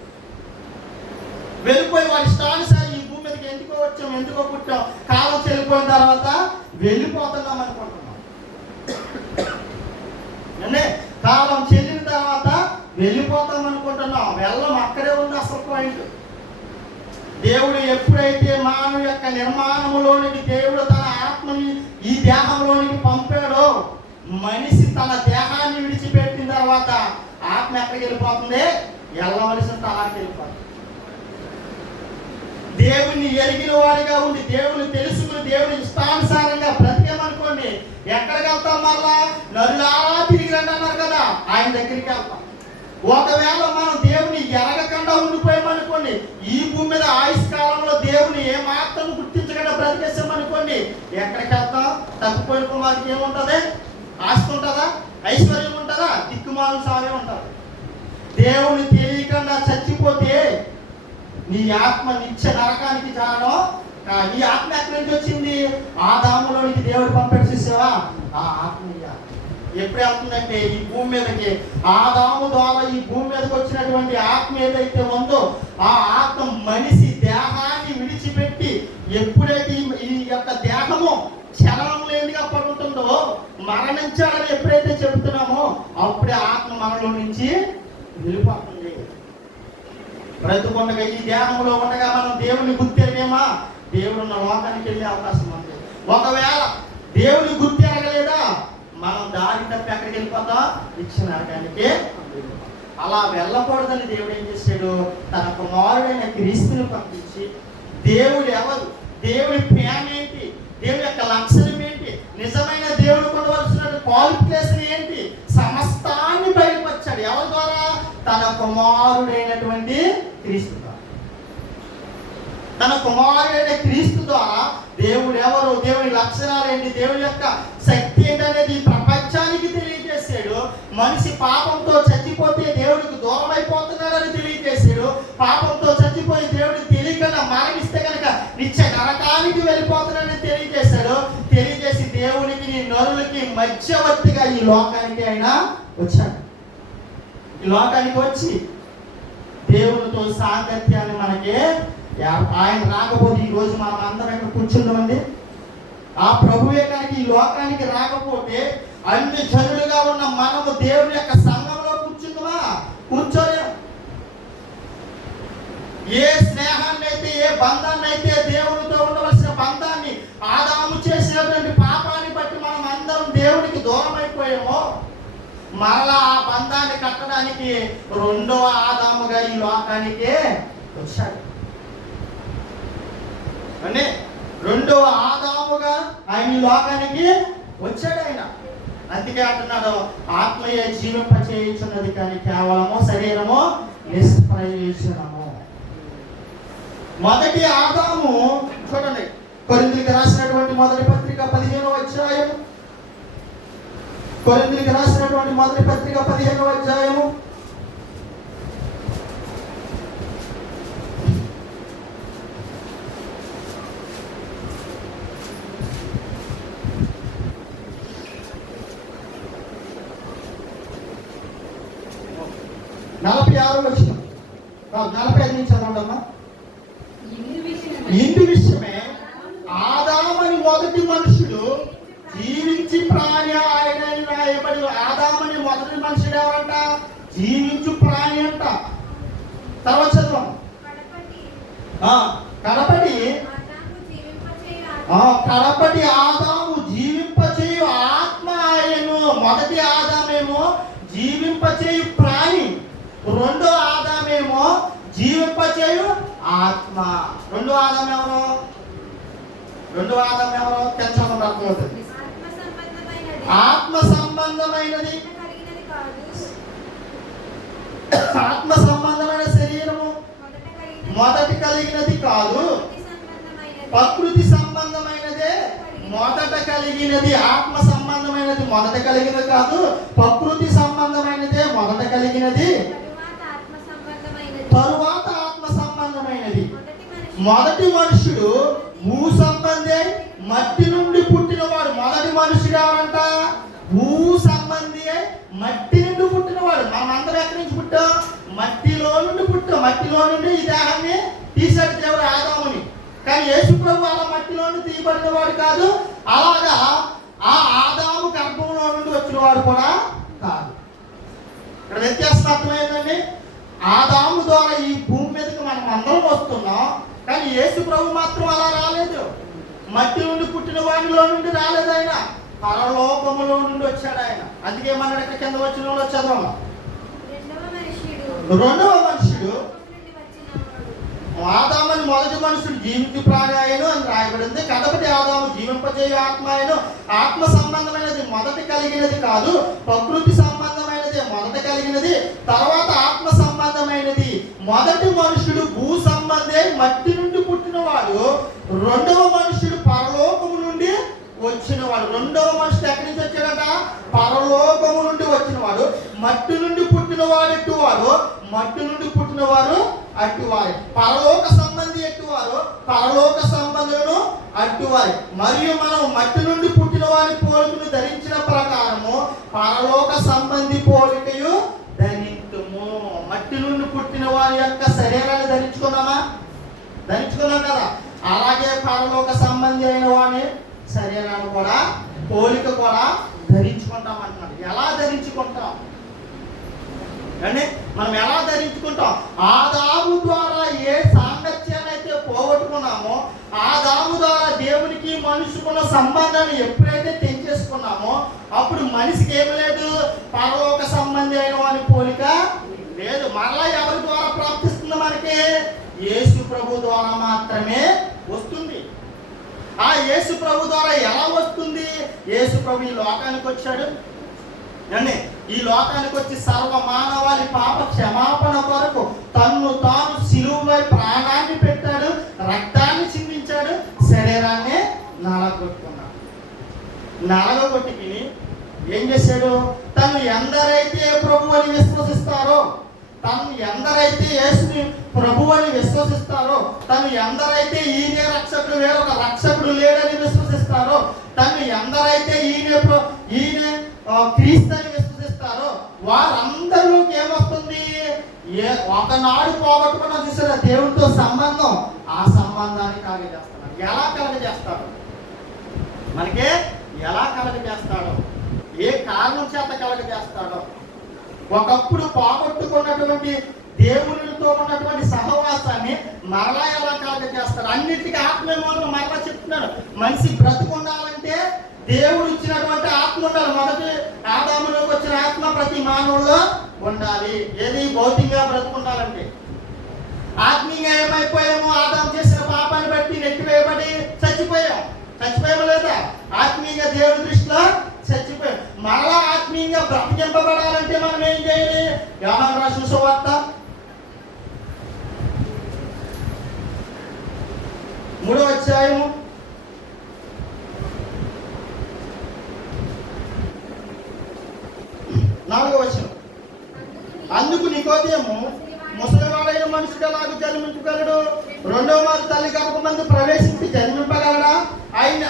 వాడి ఇష్టానుసారి ఈ భూమి మీదకి ఎందుకో వచ్చాం, ఎందుకో పుట్టాం, కాలం చెల్లిపోయిన తర్వాత వెళ్ళిపోతున్నాం అనుకుంటున్నాం. కాలం చెల్లిన తర్వాత వెళ్ళిపోతాం అనుకుంటున్నాం. వెళ్ళం అక్కడే ఉంది అసలు పాయింట్. దేవుడు ఎప్పుడైతే మానవ యొక్క నిర్మాణంలోనికి దేవుడు తన ఆత్మని ఈ దేహంలోనికి పంపాడో మనిషి తన దేహాన్ని విడిచిపెట్టిన తర్వాత ఆత్మ ఎక్కడికి వెళ్ళిపోతుంది? వెళ్ళవలసిన తలాకి వెళ్ళిపోతుంది. దేవుణ్ణి ఎరిగిన వాడిగా ఉండి దేవుని తెలుసుకుని దేవుని ఇష్టానుసారంగా బ్రతికేమనుకోండి ఎక్కడికి వెళ్తాం? మళ్ళా నరులారా తిరిగి రండి అన్నారు కదా, ఆయన దగ్గరికి వెళ్తాం. ఒకవేళ మనం దేవుని ఎరగకుండా ఉండిపోయామనుకోండి, ఈ భూమి మీద ఆయుష్ కాలంలో దేవుని ఏమాత్రం గుర్తించకుండా బ్రతికేసామనుకోండి ఎక్కడికి వెళ్తాం? తప్పిపోయిన కుమారుడికి ఏముంటుంది? ఆస్తి ఉంటుందా? ఐశ్వర్యం ఉంటుందా? దిక్కుమాలు సాగే ఉంటుంది. దేవుని తెలియకుండా చచ్చిపోతే నీ ఆత్మ నిత్య నరకానికి జారడం. ఈ ఆత్మ ఎక్కడి నుంచి వచ్చింది? ఆదాములోనికి దేవుడు పంపాడు. చూసావా? ఆ ఆత్మ ఎప్పుడు వెళ్తుందంటే ఈ భూమి మీదకి ఆదాము ద్వారా ఈ భూమి మీదకి వచ్చినటువంటి ఆత్మ ఏదైతే ఉందో ఆ ఆత్మ మనిషి దేహాన్ని విడిచిపెట్టి ఎప్పుడైతే ఈ యొక్క దేహము చలనం లేనిగా పడుతుందో మరణించాలని ఎప్పుడైతే చెబుతున్నామో అప్పుడే ఆత్మ మనలో నుంచి వెళ్ళిపోతుంది. బ్రతుకుండగా ఈ ధ్యానంలో ఉండగా మనం దేవుని గుర్తెరిగేమా, దేవుడు ఉన్న లోకానికి వెళ్ళే అవకాశం ఉంది. ఒకవేళ దేవుని గుర్తెరగలేదా, మనం దారి తప్పి ఎక్కడికి వెళ్ళిపోతాం, ఇచ్చిన నరకానికి. అలా వెళ్ళకూడదని దేవుడు ఏం చేశాడు, తన కుమారుడైన క్రీస్తుని పంపించి, దేవుడు ఎవరు, దేవుడి ప్రేమ ఏంటి, దేవుడి యొక్క లక్షణం ఏంటి, నిజమైన దేవుడు ఉండవలసిన క్వాలిఫికేషన్ ఏంటి, సమస్తాన్ని బయటపరిచాడు. ఎవరి ద్వారా, తన కుమారుడైనటువంటి క్రీస్తు ద్వారా. తన కుమారుడైన క్రీస్తు ద్వారా దేవుడు ఎవరు, దేవుడి లక్షణాలు ఏంటి, దేవుడి యొక్క శక్తి ఏంటనేది ప్రపంచానికి తెలియజేశాడు. మనిషి పాపంతో చచ్చిపోతే దేవుడికి దూరం అయిపోతున్నాడని తెలియజేశాడు. పాపంతో చచ్చిపోయి దేవుడికి తెలియకుండా మరణిస్తే కనుక నిత్య నరకానికి వెళ్ళిపోతున్నాడని తెలియజేశాడు. తెలియజేసి దేవునికి నరులకి మధ్యవర్తిగా ఈ లోకానికి ఆయన వచ్చాడు. ఈ లోకానికి వచ్చి దేవునితో సాంగత్యాన్ని మనకి, ఆయన రాకపోతే ఈ రోజు మనం అందరం ఇక్కడ కూర్చున్నామండి. ఆ ప్రభువే కనుక ఈ లోకానికి రాకపోతే అన్ని జనులుగా ఉన్న మనము దేవుని యొక్క సంఘంలో కూర్చున్నామా, కూర్చోలేము. ఏ స్నేహాన్ని అయితే, ఏ బంధాన్ని అయితే, దేవునితో ఉండవలసిన బంధాన్ని ఆదాము చేసినటువంటి పాపాన్ని బట్టి మనం అందరం దేవునికి దూరం అయిపోయామో, మరలా ఆ బంధాన్ని కట్టడానికి రెండవ ఆదాముగా ఈ లోకానికి వచ్చాడు. అంటే రెండవ ఆదాముగా ఆయన ఈ లోకానికి వచ్చాడు ఆయన. అందుకే అంటున్నాడు, ఆత్మయే జీవింపచేయుచున్నది కానీ కేవలము శరీరము నిష్ప్రయోజనము. మొదటి ఆదాము చూడండి, కొరింథీయులకు రాసినటువంటి మొదటి పత్రిక 15వ అధ్యాయం, కొరింథీయులకు రాసినటువంటి మొదటి పత్రిక 15వ అధ్యాయము 46వ వచనం, 45 నుంచి చదవండమ్మా. ఇందు విషయమే ఆదామని మొదటి మనుషుడు జీవించి ప్రాణి ఆయన రాయబడి. ఆదామని మొదటి మనుషుడు ఎవరంట, జీవించు ప్రాణి అంట. తర్వాత చదవం. కడపటి ఆదాము జీవింపచేయు ఆత్మ ఆయను. మొదటి ఆదామేమో జీవింపచేయు ప్రాణి, రెండో ఆదామేమో జీవింపచేయు ఆత్మ. రెండో ఆదాం ఎవరు, రెండో ఆదాం ఎవరు తెలుసుకోవడం అర్థమవుతుంది. ఆత్మ సంబంధమైనది, ఆత్మ సంబంధమైన శరీరము మొదటి కలిగినది కాదు, ప్రకృతి సంబంధమైనదే మొదట కలిగినది. ఆత్మ సంబంధమైనది మొదట కలిగినది కాదు, ప్రకృతి సంబంధమైనదే మొదట కలిగినది, తరువాత ఆత్మ సంబంధమైనది. మొదటి మనుషుడు భూ సంబంధి, మట్టి నుండి పుట్టినవాడు. మొదటి మనుషుడు ఎవరంట, భూ సంబంధి, మట్టి నుండి పుట్టినవాడు. మనం అందరం ఎక్కడి నుంచి పుట్టాం, మట్టిలో నుండి పుట్టాం. మట్టిలో నుండి ఈ దేహాన్ని తీసాడు దేవుడు ఆదాముని. కానీ యేసు ప్రభు అలా మట్టిలో నుండి తీయబడిన వాడు కాదు. అలాగా ఆ ఆదాము గర్భంలో నుండి వచ్చిన వాడు కూడా కాదు. ఇక్కడ వ్యత్యాసం అర్థమైందండి. ఆదాము ద్వారా ఈ భూమి మీదకి మనం అందరం వస్తున్నాం, కానీ యేసు ప్రభు మాత్రం అలా రాలేదు. మట్టి నుండి పుట్టిన వాడిలో నుండి రాలేదు ఆయన, పరలోకములో నుండి వచ్చాడు ఆయన. అందుకే మన ఇక్కడ కింద వచ్చిన వాళ్ళు చదవం. రెండవ మనుషుడు ఆదామని మొదటి మనుషుడు జీవించు ప్రాణి ఆయను అని రాయబడింది. కడపటి ఆదాము జీవింపజేయు ఆత్మ ఆయను. ఆత్మ సంబంధమైనది మొదట కలిగినది కాదు, ప్రకృతి సంబంధమైనది మొదట కలిగినది, తర్వాత ఆత్మ సంబంధమైనది. మొదటి మనుషుడు భూ సంబంధి, మట్టి నుండి పుట్టినవాడు. రెండవ మనుషుడు పరలోకము నుండి వచ్చినవాడు. రెండవ మనుషుడు ఎక్కడి నుంచి వచ్చాడట, పరలోకము నుండి వచ్చినవాడు. మట్టి నుండి పుట్టినవాడు ఎట్టువాడు, మట్టి నుండి పుట్టినవారు అట్టువారు. పరలోక సంబంధి ఎట్టువారు, పరలోక సంబంధులను అట్టువారు. మరియు మనం మట్టి నుండి పుట్టిన వారి పోలికను ధరించిన ప్రకారము పరలోక సంబంధి పోలికయు ధరించుము. మట్టి నుండి పుట్టిన వారి యొక్క శరీరాన్ని ధరించుకున్నామా, ధరించుకున్నాం కదా. అలాగే పరలోక సంబంధి అయిన వాడి శరీరాన్ని కూడా, పోలిక కూడా ధరించుకుంటాం అంటున్నాడు. ఎలా ధరించుకుంటాం అంటే మనం ఎలా ధరించుకుంటాం? ఆదాము ద్వారా ఏ సాంగత్యాన్ని అయితే పోగొట్టుకున్నామో, ఆదాము ద్వారా దేవునికి మనిషికున్న సంబంధాన్ని ఎప్పుడైతే తెంచేసుకున్నామో అప్పుడు మనిషికి ఏమి లేదు, పరలోక సంబంధి అయిన వాని పోలిక లేదు. మరలా ఎవరి ద్వారా ప్రాప్తిస్తుంది? మనకి యేసు ప్రభు ద్వారా మాత్రమే వస్తుంది. ఆ యేసు ప్రభు ద్వారా ఎలా వస్తుంది? యేసు ప్రభు ఈ లోకానికి వచ్చాడు అండి. ఈ లోకానికి వచ్చి సర్వ మానవాళి పాప క్షమాపణ కొరకు తన్ను తాను సిలువపై ప్రాణాన్ని పెట్టాడు, రక్తాన్ని చిందించాడు, శరీరాన్ని నలగొట్టుకున్నాడు. నలగొట్టుకుని ఏం చేశాడు? తను ఎందరైతే ప్రభు అని విశ్వసిస్తారో, తను ఎందరైతే యేసుని ప్రభు అని విశ్వసిస్తారో, తను ఎందరైతే ఈయనే రక్షకుడు వేరొక రక్షకుడు లేడని విశ్వసిస్తారో, తను ఎందరైతే ఈయన క్రీస్తుని విశ్వసిస్తారో వారందరిలోకి ఏమొస్తుంది? ఒకనాడు పోగొట్టుకున్నా చూసారా దేవుడితో సంబంధం, ఆ సంబంధాన్ని కలగజేస్తాడు. ఎలా కలగజేస్తాడు? మనకే ఎలా కలగజేస్తాడో, ఏ కారణం చేత కలగజేస్తాడో, ఒకప్పుడు పోగొట్టుకున్నటువంటి దేవునితో ఉన్నటువంటి సహవాసాన్ని మరలా ఎలా కలగజేస్తాడు? అన్నిటికీ ఆత్మీయమూలం మరలా చెప్తున్నాడు. మనిషి బ్రతుకుండాలంటే దేవుడు ఇచ్చినటువంటి ఆత్మ ఉండాలి. మొదటి ఆదాములోకి వచ్చిన ఆత్మ ప్రతి మానవుల్లో ఉండాలి. ఏది? భౌతికంగా బ్రతుకుండాలంటే. ఆత్మీయంగా ఏమైపోయామో, ఆదాము చేసిన పాపాన్ని బట్టి నెట్టివేయబడి చచ్చిపోయాము లేదా? ఆత్మీయంగా దేవుడి దృష్టిలో చచ్చిపోయాం. మరలా ఆత్మీయంగా బ్రతికింపబడాలంటే మనం ఏం చేయాలి? యోహాను రాసిన సువార్త 3వ అధ్యాయము 4వ వచనం. అందుకు నికోదేము, ముసలివాడైన మనుషుడు ఎలాగ జన్మించగలడు? రెండవ మారు తల్లి గర్భమందు ప్రవేశించి జన్మింపగలడా? ఆయన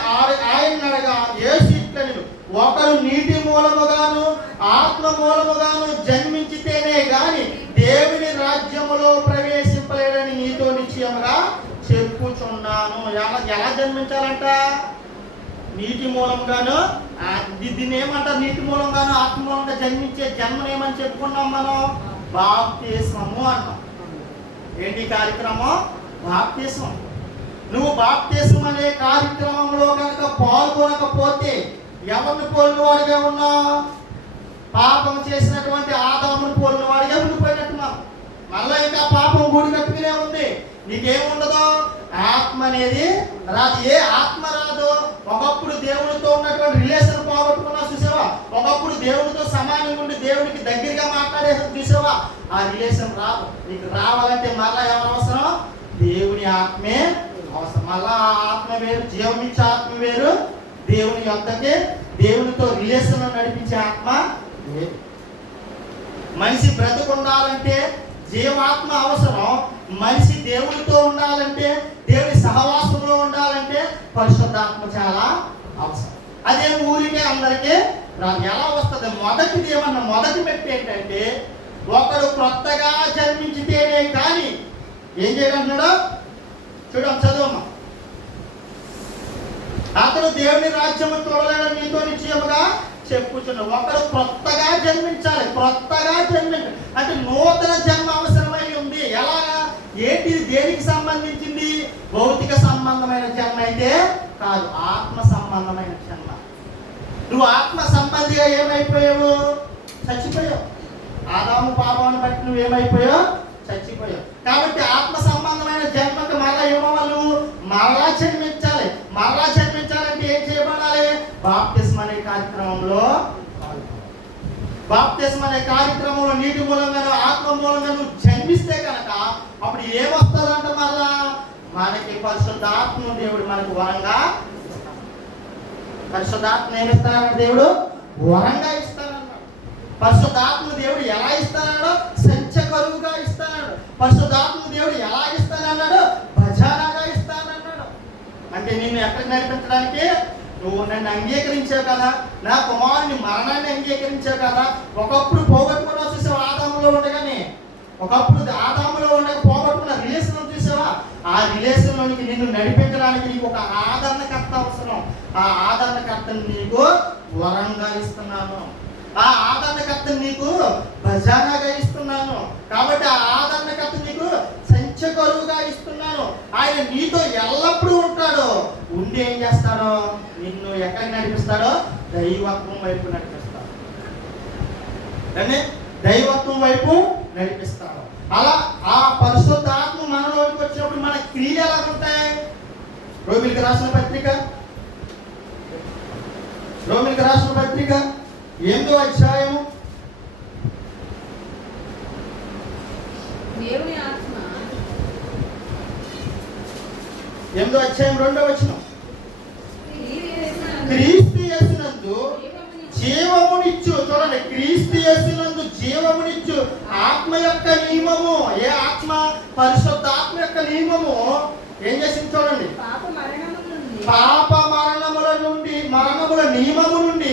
అడగా యేసు ఇట్లనెను, ఒకరు నీటి మూలముగాను ఆత్మ మూలముగాను జన్మించితేనే గాని దేవుని రాజ్యములో ప్రవేశింపలేడని నీతో నిశ్చయముగా చెప్పుచున్నాను. ఎలా జన్మించాలంట? నీటి మూలంగాను. దీన్ని ఏమంటారు? నీటి మూలంగాను ఆత్మ మూలంగా జన్మించే జన్మను ఏమని చెప్పుకున్నాం మనం? బాప్తిస్మము అన్నాం. ఏంటి కార్యక్రమం? బాప్తిస్మం. నువ్వు బాప్తిస్మం అనే కార్యక్రమంలో కనుక పాల్గొనకపోతే ఎవరిని పోలిన వాడిగా ఉన్నా? పాపం చేసినటువంటి ఆదామును పోలిన వాడిగా ఉండిపోయినట్టు మనం. మళ్ళీ ఇంకా పాపం గూడి కట్టుకునే ఉంది. నీకేముండదు? ఆత్మ అనేది రాదు. ఏ ఆత్మ రాదు? ఒకప్పుడు దేవుడితో ఉన్నటువంటి రిలేషన్ పోగొట్టుకున్నా చూసావా? ఒకప్పుడు దేవుడితో సమానంగా ఉండి దేవుడికి దగ్గరగా మాట్లాడేసి చూసావా? ఆ రిలేషన్ రాదు. నీకు రావాలంటే మళ్ళా ఎవరు అవసరం? దేవుని ఆత్మే అవసరం. మళ్ళా ఆ ఆత్మ వేరు, జీవమిచ్చే ఆత్మ వేరు, దేవుని యొద్దకి దేవునితో రిలేషన్ నడిపించే ఆత్మ వేరు. మనిషి బ్రతుకుండాలంటే జీవాత్మ అవసరం. మనిషి దేవుడితో ఉండాలంటే, దేవుని సహవాసంలో ఉండాలంటే పరిశుద్ధాత్మ చాలా అవసరం. అదే ఊరికే అందరికీ ఎలా వస్తుంది? మొదటిది ఏమన్నా, మొదటి మెట్టు ఏంటంటే ఒకడు క్రొత్తగా జన్మించితేనే కానీ ఏం చేయాలంటున్నాడు? చూడం, చదువమ్మా. అతడు దేవుని రాజ్యము చూడలేడని నీతో నిశ్చయముగా చెప్పుచున్నాడు. ఒకడు క్రొత్తగా జన్మించాలి. క్రొత్తగా జన్మించాలి అంటే నూతన జన్మ అవసరమై ఉంది. ఎలాగా? ఏంటి? దేనికి సంబంధించింది? భౌతిక సంబంధమైన జన్మ అయితే కాదు, ఆత్మ సంబంధమైన జన్మ. నువ్వు ఆత్మ సంబంధిగా ఏమైపోయావు? చచ్చిపోయావు. ఆదాము పాపాన్ని బట్టి నువ్వు ఏమైపోయావు? చచ్చిపోయావు. కాబట్టి ఆత్మ సంబంధమైన జన్మకు మరలా ఏమవ్వాలి? మరలా జన్మించాలి. మరలా జన్మించాలంటే ఏం చేయబడాలి? బాప్తిస్మ అనే కార్యక్రమంలో, బాప్తిస్మ అనే కార్యక్రమంలో నీటి మూలంగా ఆత్మ మూలంగా నువ్వు జన్మిస్తే కనుక అప్పుడు ఏమొస్తుందంట? మరలా మనకి పరిశుద్ధాత్మ దేవుడు మనకు వరంగా, పరిశుద్ధాత్మ ఏమిస్తానన్నాడు? దేవుడు వరంగా ఇస్తానన్నాడు. పరిశుద్ధాత్మ దేవుడు ఎలా ఇస్తానన్నాడు? సంచకరువుగా ఇస్తానన్నాడు. పరిశుద్ధాత్మ దేవుడు ఎలా ఇస్తానన్నాడు? భజానాగా ఇస్తానన్నాడు. అంటే నిన్ను ఎక్కడికి నడిపించడానికి? నువ్వు నన్ను అంగీకరించావు కదా, నా కుమారుని మరణాన్ని అంగీకరించావు కదా. ఒకప్పుడు పోగొట్టుకున్నా చూసావా? ఆదాములో ఉండగానే ఒకప్పుడు ఆదాములో ఉండగా పోగొట్టుకున్న రిలేషన్ చూసావా? ఆ రిలేషన్లోనికి నిన్ను నడిపించడానికి నీకు ఒక ఆదరణకర్త అవసరం. ఆ ఆ ఆదరణకర్తను నీకు వరంగా ఇస్తున్నాను, ఆ ఆదరణకర్తను నీకు భజానాగా ఇస్తున్నాను. కాబట్టి ఆ ఆదరణకర్త నీకు సంచకరువుగా ఇస్తున్నాను. ఆయన నీతో ఎల్లప్పుడూ ఉంటాడు. ఉండి ఏం చేస్తాడో నిన్ను ఎక్కడికి నడిపిస్తాడో దైవత్వం వైపు నడిపిస్తాడు. కానీ దైవత్వం వైపు నడిపిస్తాడు. అలా ఆ పరిశుద్ధాత్మ మనలోకి వచ్చినప్పుడు మన క్రియలు ఎలా ఉంటాయి? రోమిలికి రాసిన పత్రిక 8వ అధ్యాయము దేవుని ఆత్మ 8వ అధ్యాయం 2వ వచనం. క్రీస్తు క్రీస్తు యేసునందు జీవమునిచ్చు, చూడండి, క్రీస్తు యేసునందు జీవమునిచ్చు ఆత్మ యొక్క నియమము. ఏ ఆత్మ? పరిశుద్ధ ఆత్మ యొక్క నియమము ఏం చేసింది చూడండి. పాప మరణముల నియమము నుండి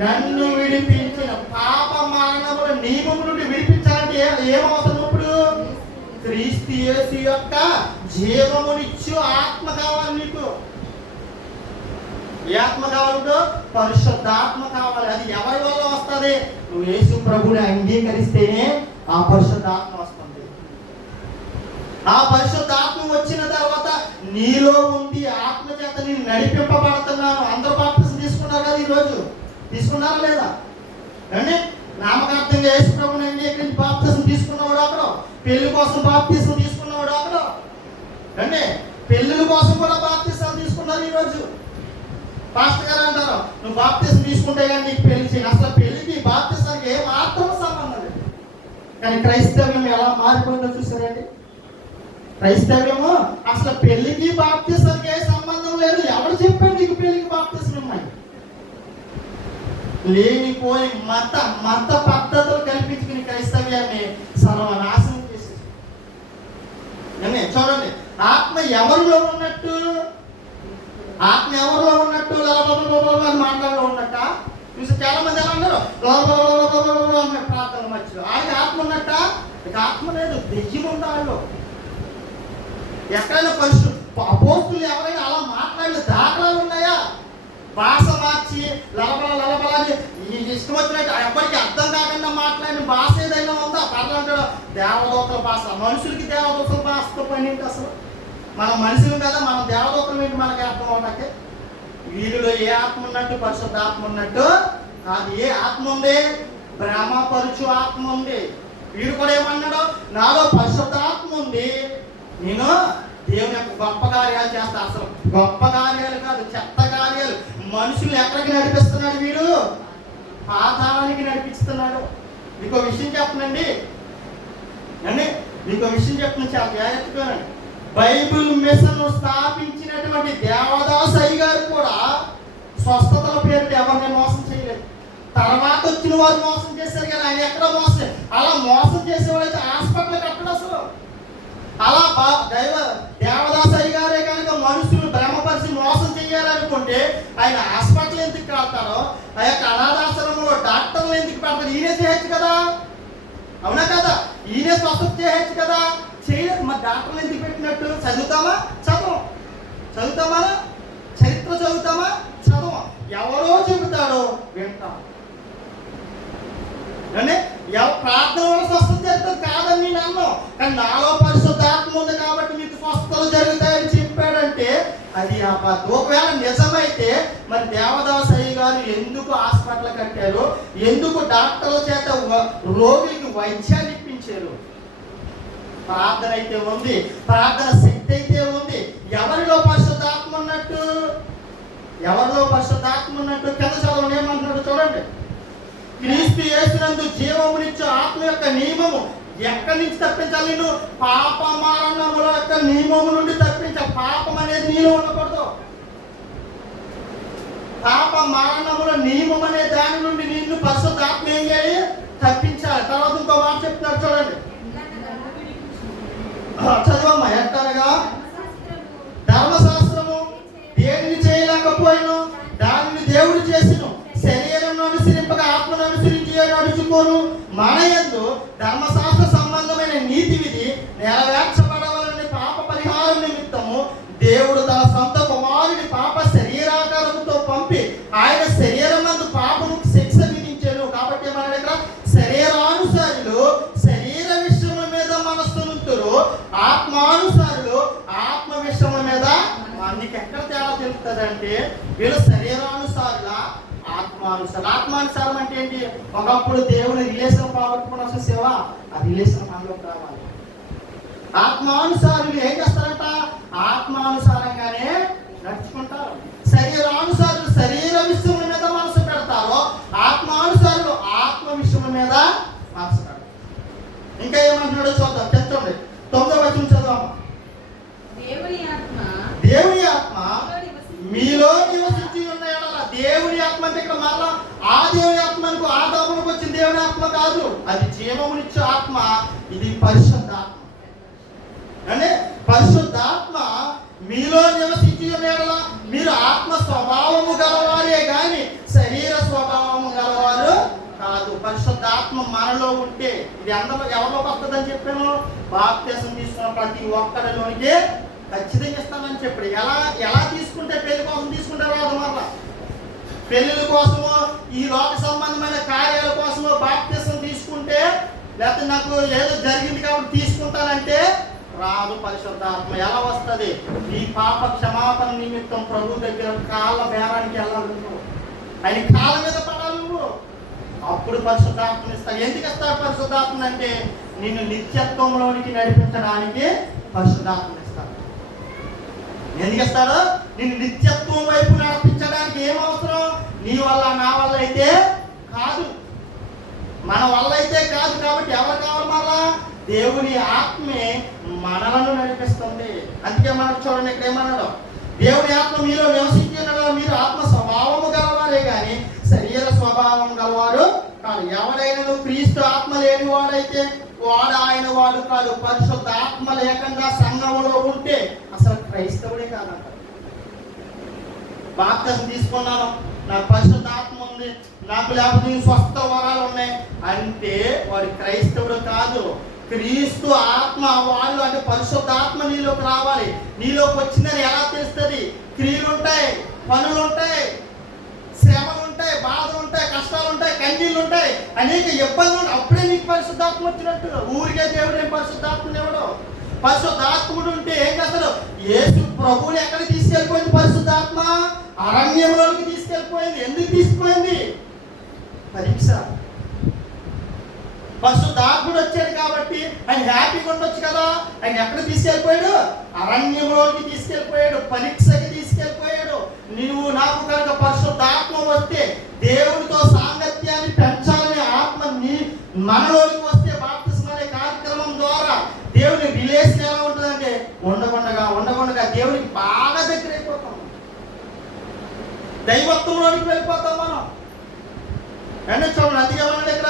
నన్ను విడిపించిన. పాప మరణముల నియమము నుండి విడిపించాలంటే ఏమవుతుంది? ఇప్పుడు క్రీస్తు యేసు యొక్క జీవమునిచ్చు ఆత్మ కావాలి నీకు. ఏ ఆత్మ కావాలంటో? పరిశుద్ధాత్మ కావాలి. అది ఎవరి వల్ల వస్తుంది? నువ్వు యేసు ప్రభువుని అంగీకరిస్తేనే ఆ పరిశుద్ధాత్మ వస్తుంది. ఆ పరిశుద్ధాత్మ వచ్చిన తర్వాత నీలో ఉంది ఆత్మ చేత నేను నడిపింపబడుతున్నాను. అందరూ బాప్తిసం తీసుకున్నారు కదా, ఈరోజు తీసుకున్నారా లేదా? అంటే నామకార్థంగా యేసు ప్రభువుని అంగీకరించి బాప్తిసం తీసుకున్నవాడు అక్కడ, పెళ్లి కోసం బాప్తిసం తీసుకున్నవాడు అక్కడ, అంటే పెళ్లిల కోసం కూడా బాప్తిసాలు తీసుకున్నారు. ఈరోజు పాస్టర్ గారు అంటారు, నువ్వు బాప్తిసం తీసుకుంటే కానీ నీకు పెళ్లి చేయాలి. అసలు పెళ్లికి బాప్తిసానికి ఏ మాత్రం సంబంధం లేదు. కానీ క్రైస్తవ్యం ఎలా మారిపోయిందో చూసారండి. క్రైస్తవ్యము అసలు పెళ్లికి బాప్తిసానికి ఏ సంబంధం లేదు. ఎవరు చెప్పారు నీకు పెళ్లికి బాప్తిసం ఉన్నాయి? లేనిపోయి మత పద్ధతులు కల్పించుకుని క్రైస్తవ్యాన్ని సర్వనాశనం చేసి. చూడండి, ఆత్మ ఎవరిలో ఉన్నట్టు? ఆత్మ ఎవరిలో ఉన్నట్టు? అని మాటల్లో ఉన్నట్ట. చూసి చాలా మంది ఎలా ఉన్నారు, ప్రార్థన మధ్యలో. ఆయన ఆత్మ ఉన్నట్ట? ఇక ఆత్మ లేదు, దెయ్యం ఉంది వాళ్ళు. ఎక్కడైనా అపోస్తులు ఎవరైనా అలా మాట్లాడిన దాఖలాలు ఉన్నాయా? భాష మార్చి లలబలని ఇష్టం వచ్చినట్టు ఎవరికి అర్థం కాకుండా మాట్లాడిన భాష ఏదైనా ఉందా? పర్లు అంటాడు దేవదూతల భాష. మనుషులకి దేవదూతల భాషతో పని ఏంటి అసలు? మనం మనుషులు కదా, మనం దేవదూతలు ఏంటి మనకి అర్థం అవటానికి? వీరిలో ఏ ఆత్మ ఉన్నట్టు? పరిశుద్ధ ఆత్మ ఉన్నట్టు. అది ఏ ఆత్మ ఉంది? భ్రమపరుచు ఆత్మ ఉంది. వీడు కూడా ఏమన్నాడు? నాలో పరిశుద్ధ ఆత్మ ఉంది, నేను దేవుని యొక్క గొప్ప కార్యాలు చేస్తా. అసలు గొప్ప కార్యాలు కాదు, చెత్త కార్యాలు. మనుషులు ఎక్కడికి నడిపిస్తున్నాడు వీడు? పాతాళానికి నడిపిస్తున్నాడు. మీకు విషయం చెప్పనండి అండి, మీకు విషయం చెప్పను, చాలా జాగ్రత్తగానండి. బైబిల్ మిషన్ స్థాపించినటువంటి దేవదాస్ అయ్య గారు కూడా స్వస్థతల పేరుతో ఎవరిని మోసం చేయలేదు. తర్వాత వచ్చిన వారు మోసం చేశారు కానీ ఆయన ఎక్కడ మోసం? అలా మోసం చేసేవాళ్ళైతే హాస్పిటల్ కట్టడు అసలు. అలా దేవదాస్ అయ్య గారే కనుక మనుషులు భ్రమపరిచి మోసం చేయాలనుకుంటే ఆయన హాస్పిటల్ ఎందుకు కడతారో, ఆ యొక్క అనాథాశ్రమంలో డాక్టర్లు ఎందుకు పెడతారు? ఈయనే చేయొచ్చు కదా, అవునా కదా? ఈయనే స్వస్థత చేయొచ్చు కదా, చేయలేదు. మరి డాక్టర్లు ఎందుకు పెట్టినట్టు? చదువుతామా? చదువుతామా? చరిత్ర చదువుతామా? చదవం. ఎవరో చెబుతాడో వింటాం. అంటే ప్రార్థన వల్ల స్వస్థత జరుగుతుంది కాదని నేను అన్నాను. కానీ నాలో పరిశుద్ధాత్మ ఉంది కాబట్టి మీకు స్వస్థతలు జరుగుతాయని చెప్పాడంటే అది అబద్ధం. ఒకవేళ నిజమైతే మరి దేవదాస్ అయ్య గారు ఎందుకు హాస్పిటల్ కట్టారు? ఎందుకు డాక్టర్ల చేత రోగికి వైద్యాన్ని ఇప్పించారు? ప్రార్థన అయితే ఉంది, ప్రార్థన శక్తి అయితే ఉంది. ఎవరిలో పరిశుద్ధాత్మ ఉన్నట్టు? ఎవరిలో పరిశుద్ధాత్మ ఉన్నట్టు? కింద చదవండి ఏమంటున్నాడు చూడండి. క్రీస్తు యేసునందు జీవమునిచ్చు ఆత్మ యొక్క నియమము ఎక్కడి నుంచి తప్పించాలి? నేను పాప మరణముల యొక్క నియమము నుండి తప్పించాలి. పాపం అనేది నీలో ఉండకూడదు. పాప మరణముల నియమం అనే దాని నుండి నిన్ను పరిశుద్ధాత్మ ఏం చేయాలి? తప్పించాలి. తర్వాత ఇంకో మాట చెప్తున్నారు చూడండి, చదవమ్మా. ఎట్టనగా ధర్మశాస్త్రము దేనిని చేయలేకపోయిను దానిని దేవుడు చేసిను. శరీరం అనుసరింపగా ఆత్మను అనుసరించి నడుచుకోను. మన యందు ధర్మశాస్త్ర సంబంధమైన నీతి విధి నెరవేర్చబడవలని పాప పరిహారం నిమిత్తము దేవుడు తన సొంత కుమారుని పాప శరీరాకారముతో ఆత్మానుసారులు ఆత్మ విషయం మీద నీకు ఎక్కడ తేడా తెలుస్తుంది అంటే వీళ్ళు శరీరానుసారుల ఆత్మానుసారం అంటే ఏంటి? ఒకప్పుడు దేవుని రిలేషన్ పోగొట్టుకుని అసలు సేవ ఆ రిలేషన్ మనలోకి రావాలి. ఆత్మానుసారులు ఏం చేస్తారంట? ఆత్మానుసారంగానే నడుచుకుంటారు. శరీరానుసారులు శరీర విషయం మీద మనసు పెడతారు, ఆత్మానుసారులు ఆత్మ విషయం మీద మనసు పెడతారు. ఇంకా ఏమంటున్నాడో చూద్దాం. తెచ్చండి 9వ వచనం చదువు. దేవుని ఆత్మ మీలో నివసించి ఉన్న యెడల, దేవుని ఆత్మ అంటే ఇక్కడ మరలా ఆ దేవుని ఆత్మకు ఆదాములకు వచ్చిన దేవుని ఆత్మ కాదు, అది జీవమునిచ్చే ఆత్మ. ఇది పరిశుద్ధాత్మ. అంటే పరిశుద్ధాత్మ మీలో నివసించి ఉన్న యెడల మీరు ఆత్మ స్వభావము గలవారే గాని శరీర స్వభావము గలవారు కాదు. పరిశుద్ధాత్మ మనలో ఉంటే ఇది అందరూ ఎవరిలోకి వస్తుందని చెప్పాను? బాప్తిసం తీసుకున్న ప్రతి ఒక్కరిలోనికి ఖచ్చితంగా ఇస్తానని చెప్పాడు. ఎలా తీసుకుంటే? పెళ్లి కోసం తీసుకుంటే రాదు. మరలా పెళ్లిళ్ళ కోసమో ఈ లోక సంబంధమైన కార్యాల కోసమో బాప్తిసం తీసుకుంటే, లేకపోతే నాకు ఏదో జరిగింది కాబట్టి తీసుకుంటానంటే రాదు పరిశుద్ధాత్మ. ఎలా వస్తుంది? నీ పాప క్షమాపణ నిమిత్తం ప్రభు దగ్గర కాళ్ళ బేరానికి వెళ్ళాలి నువ్వు, ఆయన కాళ్ళ మీద పడాలి నువ్వు, అప్పుడు పరిశుద్ధాత్మని ఇస్తాడు. ఎందుకు ఇస్తాడు పరిశుద్ధాత్మ అంటే నిన్ను నిత్యత్వంలోనికి నడిపించడానికి పరిశుద్ధాత్మని ఇస్తాడు. ఎందుకు ఇస్తాడు? నిన్ను నిత్యత్వం వైపు నడిపించడానికి ఏం అవసరం? నీ వల్ల నా వల్ల అయితే కాదు, మన వల్ల అయితే కాదు. కాబట్టి ఎవరు కావాలి? మళ్ళా దేవుని ఆత్మే మనలను నడిపిస్తుంది. అందుకే మనకు చూడండి ఇక్కడ ఏమన్నాడు? దేవుని ఆత్మ మీలో నివసించినలో మీరు ఆత్మ స్వభావము గలవారే కానీ శరీర స్వభావం గలవారు కాదు. ఎవరైనా క్రీస్తు ఆత్మ లేని వాడైతే వాడు ఆయన వాడు కాదు. పరిశుద్ధ ఆత్మ లేకుండా సంఘంలో ఉంటే అసలు క్రైస్తవుడే కాదంట. బాప్తిసం తీసుకున్నాను, నాకు పరిశుద్ధ ఆత్మ ఉంది, నాకు లేకపోతే స్వస్థ వరాలు ఉన్నాయి అంటే వాడు క్రైస్తవుడు కాదు. క్రీస్తు ఆత్మ వాళ్ళు అంటే పరిశుద్ధాత్మ నీలోకి రావాలి. నీలోకి వచ్చిందని ఎలా తెలుస్తుంది? క్రియలు ఉంటాయి, పనులు ఉంటాయి, శ్రమలు ఉంటాయి, బాధలు ఉంటాయి, కష్టాలు ఉంటాయి, కన్నీళ్ళు ఉంటాయి, అనేక ఇబ్బందులు ఉంటాయి. అప్పుడే నీకు పరిశుద్ధాత్మ వచ్చినట్టు. ఊరికే దేవుడు ఏం పరిశుద్ధాత్మని ఇవ్వడు. పరిశుద్ధాత్ముడు ఉంటే ఏం చేస్తాడు? యేసు ప్రభువుని ఎక్కడికి తీసుకెళ్ళిపోయింది పరిశుద్ధాత్మ? అరణ్యంలోకి తీసుకెళ్ళిపోయింది. ఎందుకు తీసుకుపోయింది? పరీక్ష. పరిశుద్ధాత్ముడు వచ్చాడు కాబట్టి ఆయన హ్యాపీగా ఉండొచ్చు కదా. ఆయన ఎక్కడ తీసుకెళ్ళిపోయాడు? అరణ్యంలోకి తీసుకెళ్ళిపోయాడు, పరీక్షకి తీసుకెళ్ళిపోయాడు. నువ్వు నాకు కనుక పరిశుద్ధాత్మ వస్తే దేవుడితో సాంగత్యాన్ని పెంచాలనే ఆత్మ మనలోకి వస్తే బాప్తిసం అనే కార్యక్రమం ద్వారా దేవుని రిలేషన్ ఎలా ఉంటుందంటే ఉండకుండా దేవుడికి బాగా దగ్గర అయిపోతాం, దైవత్వంలోనికి వెళ్ళిపోతాం మనం. అంటే చూడండి, అందుకే మన దగ్గర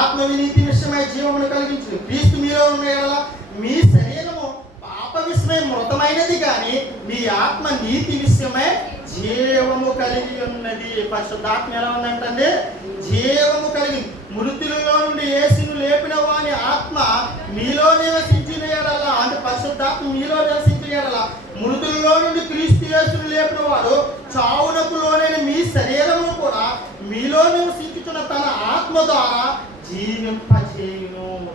ఆత్మ వినీతి విషయమై జీవమును కలిగించింది. క్రీస్తు మీలో ఉన్న యెడల మీ శరీరము పాప విషయమై మృతమైనది కానీ మీ ఆత్మ నీతి విషయమై జీవము కలిగి ఉన్నది. పరిశుద్ధాత్మ ఎలా ఉందంటే జీవము కలిగి, మృతులలో నుండి యేసును లేపిన వాని ఆత్మ మీలో నివసించిన యెడల, అంటే పరిశుద్ధాత్మ మీలో నివసించిన యెడల మృతులలో నుండి క్రీస్తు యేసును లేపిన వాడు చావునకు లోనైన మీ శరీరము కూడా మీలో నివసించుతున్న తన ఆత్మ ద్వారా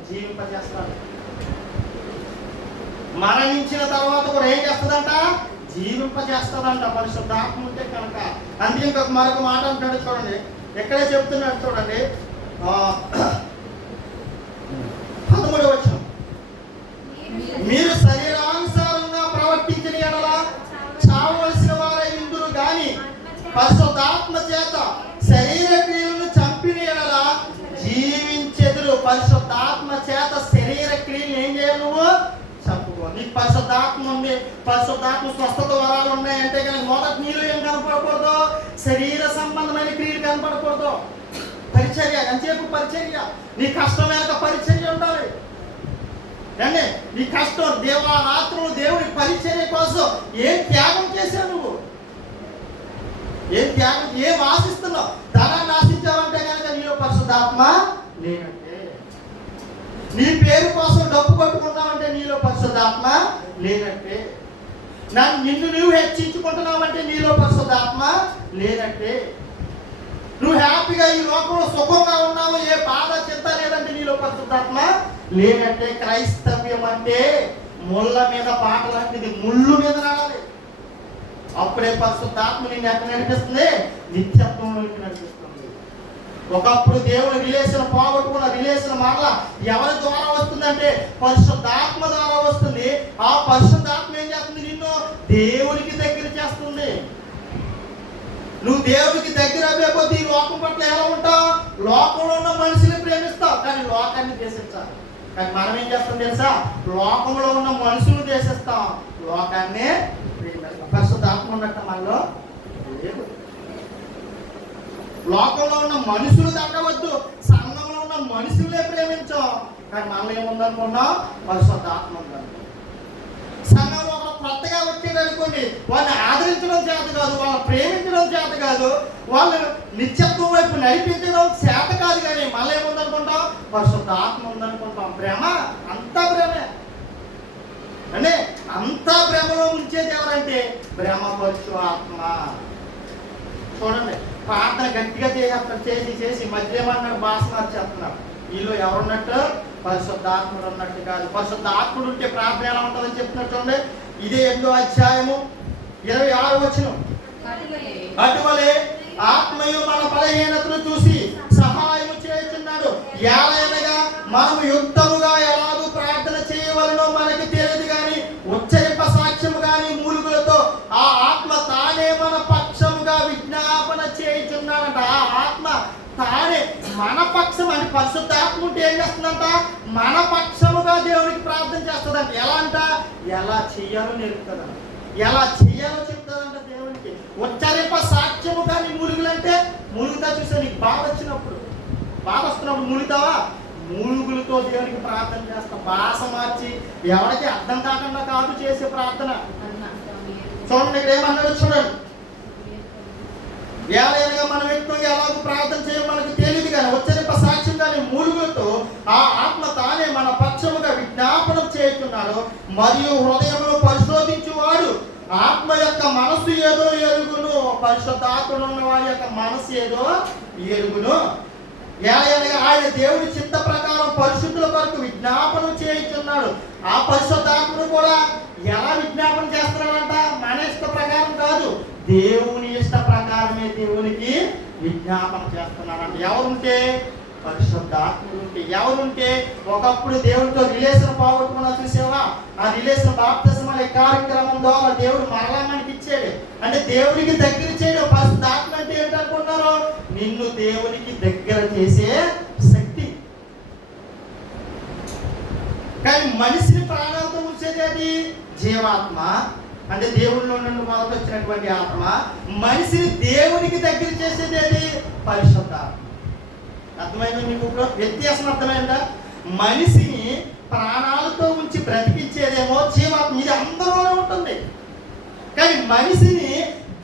జీవింపజేస్తాడు. మరణించిన తర్వాత కూడా ఏం చేస్తుందంట? జీవింపజేస్తుందంట పరిశుద్ధాత్మ ఉంటే కనుక. అందుకే ఇంకొక మరొక మాట అంటాడు చూడండి, ఎక్కడే చెప్తున్నాడు చూడండి, 13వ వచనం. మీరు శరీరానుసారంగా ప్రవర్తించిన యెడల చావవలసిన వారై ఇందురు గాని పరిశుద్ధాత్మ చేత శరీర క్రియలను చంపిన యెడల జీవించెదరు. పరిశుద్ధాత్మ చేత శరీర క్రియలు ఏం చేయాలి? నువ్వు చంపుకో. నీకు పరిశుద్ధాత్మ ఉంది, పరిశుద్ధాత్మ స్వస్థత వరాలు ఉన్నాయంటే కనుక మొదటి నీళ్ళు ఏం కనపడకూడదు? శరీర సంబంధమైన క్రియలు కనపడకూడదు. పరిచర్య, ఎంతసేపు పరిచర్య. నీ కష్టం వెనక పరిచర్య ఉండాలి. అంటే నీ కష్టం దేవారాత్రులు దేవుడి పరిచర్య కోసం ఏం త్యాగం చేశావు నువ్వు? ఏం త్యాగం, ఏం ఆశిస్తున్నావు? ధనాన్ని ఆశించావంటే కనుక నీలో పరిశుద్ధాత్మ లేనంటే. నీ పేరు కోసం డబ్బు కొట్టుకుంటావంటే నీలో పరిశుద్ధాత్మ లేనట్టే. నిన్ను నువ్వు హెచ్చించుకుంటున్నావంటే నీలో పరిశుద్ధాత్మ లేనట్టే. నువ్వు హ్యాపీగా ఈ లోకంలో సుఖంగా ఉన్నావు, ఏ బాధ చింత లేదంటే నీలో పరిశుద్ధాత్మ లేదంటే క్రైస్తవ్యం అంటే ముళ్ళ మీద పాట లాంటిది, ముళ్ళు మీద నడాలి. అప్పుడే పరిశుద్ధాత్మ నిన్ను ఎక్కడ నడిపిస్తుంది? నిత్యత్వంలోకి నడిపిస్తుంది. ఒకప్పుడు దేవుని రిలేషన్ పోగొట్టుకున్న రిలేషన్ మరలా ఎవరి ద్వారా వస్తుందంటే పరిశుద్ధాత్మ ద్వారా వస్తుంది. ఆ పరిశుద్ధాత్మ ఏం చేస్తుంది? నిన్ను దేవునికి దగ్గర చేస్తుంది. నువ్వు దేవునికి దగ్గర అయ్యే కొద్దీ ఈ లోకం పట్ల ఎలా ఉంటావు? లోకంలో ఉన్న మనుషుల్ని ప్రేమిస్తావు, కానీ లోకాన్ని ద్వేషించాలి. కానీ మనం ఏం చేస్తాం తెలుసా? లోకంలో ఉన్న మనుషులు ద్వేషిస్తాం, లోకాన్ని ప్రేమిస్తాం. పరిశుద్ధాత్మ ఉన్నట్టు మనలో లేదు. లోకంలో ఉన్న మనుషులు తగ్గవద్దు, సంఘంలో ఉన్న మనుషులే ప్రేమించాం, కానీ మనలో ఏముందనుకున్నాం? పరిశుద్ధాత్మ ఉందని. సంఘంలో ఒక కొత్తగా వచ్చేది అనుకోండి, వాళ్ళని ఆదరించడం చేత కాదు, వాళ్ళని ప్రేమించడం చేత కాదు, వాళ్ళు నిత్యత్వం వైపు నడిపించడం చేత కాదు, కానీ మళ్ళీ ఏముందనుకుంటాం? పరిశుద్ధాత్మ ఉందనుకుంటాం. ప్రేమ అంతా ప్రేమే అంటే అంతా ప్రేమలో ఉంచేది ఎవరంటే ప్రేమపరచు ఆత్మ. చూడండి, ప్రార్థన గట్టిగా చేసి మధ్య ఏమన్నాడు? భాష మార్చేస్తున్నారు. వీళ్ళు ఎవరున్నట్టు? పరిశుద్ధాత్ముడు ఉన్నట్టు కాదు. పరిశుద్ధాత్ముడు ఉంటే ప్రార్థన ఎలా ఉంటుందని చెప్తున్నట్టు చూడండి. ఇదే 8వ అధ్యాయము 26వ వచనం. అటువలే ఆత్మయు మన బలహీనతను చూసి సహాయము చేస్తున్నాడు. ఏలయనగా మనము యుక్తముగా ఎలాగూ ప్రార్థన చేయవలనో మనకి తెలియదు, కానీ ఉచ్చరింప సాక్ష్యము కానీ మూలుగులతో ఆ ఆత్మ తానే మన పక్షముగా విజ్ఞాపన చేయుచున్నాడంట. ఆ ఆత్మ తానే మన పక్షం అంటే పరిశుద్ధాత్మ ఉంటే ఏం చేస్తుందంట? మన పక్షముగా దేవునికి ప్రార్థన చేస్తుందంట. ఎలా అంట? ఎలా చెయ్యాలో నేర్పుతుందంట, ఎలా చెయ్యాలో చెప్తాదంట దేవునికి. ఉచ్చరింప సాక్ష్యము కానీ మూలుగులంటే మూలుగుతా. చూసా, నీకు బాధ వచ్చినప్పుడు, బాధ వస్తున్నప్పుడు మూలుగుతావా? మూలుగులతో దేవునికి ప్రార్థన చేస్తాం. భాష మార్చి ఎవరికి అర్థం కాకుండా కాదు చేసే ప్రార్థన. చూడండి, ఇక్కడ ఏమన్నాడు చూడండి. ఏలైనా మన వ్యక్తిగా ఎలాగో ప్రార్థన చేయడం మనకు తెలియదు, కానీ ఉచ్చరింప సాక్ష్యం కానీ మూలుగులతో ఆ ఆత్మ తానే మన పక్షముగా విజ్ఞాపనం చేస్తున్నాడు. మరియు హృదయంలో పరిశోధించువాడు ఆత్మ యొక్క మనసు ఏదో ఎరుగును. పరిశుద్ధాత్మలో ఉన్న వాడి యొక్క మనసు ఏదో ఎరుగును. ఏలైనా ఆయన దేవుడి చిత్త ప్రకారం పరిశుద్ధుల కొరకు విజ్ఞాపనం చేయించున్నాడు. ఆ పరిశుద్ధాత్మను కూడా ఎలా విజ్ఞాపన చేస్తున్నాడంట? మన ఇష్ట ప్రకారం కాదు, దేవుని ఇష్ట ప్రకారమే దేవునికి విజ్ఞాపన చేస్తున్నాడంట. ఎవరుంటే? పరిశుద్ధాత్ముడు ఉంటే. ఎవరుంటే? ఒకప్పుడు దేవుడితో రిలేషన్ పోగొట్టుకున్నా చూసావా? ఆ రిలేషన్ బాప్తిసం అనే కార్యక్రమం ద్వారా దేవుడు మరలా మనకి ఇచ్చాడు. అంటే దేవుడికి దగ్గర చేయడం. పరిశుద్ధాత్మ అంటే ఏంటనుకున్నారు? నిన్ను దేవునికి దగ్గర చేసే శక్తి. కానీ మనిషిని ప్రాణాలతో ఉంచేది అది జీవాత్మ, అంటే దేవుడిలో నుండి మొదలు వచ్చినటువంటి ఆత్మ. మనిషిని దేవునికి దగ్గర చేసేది అది పరిశుద్ధాత్మ. అర్థమైందా మీకు? ఇప్పుడు వ్యత్యాసం అర్థమైందా? మనిషిని ప్రాణాలతో ఉంచి బ్రతికించేదేమో జీవాత్మ, ఇది అందరిలోనే ఉంటుంది. కానీ మనిషిని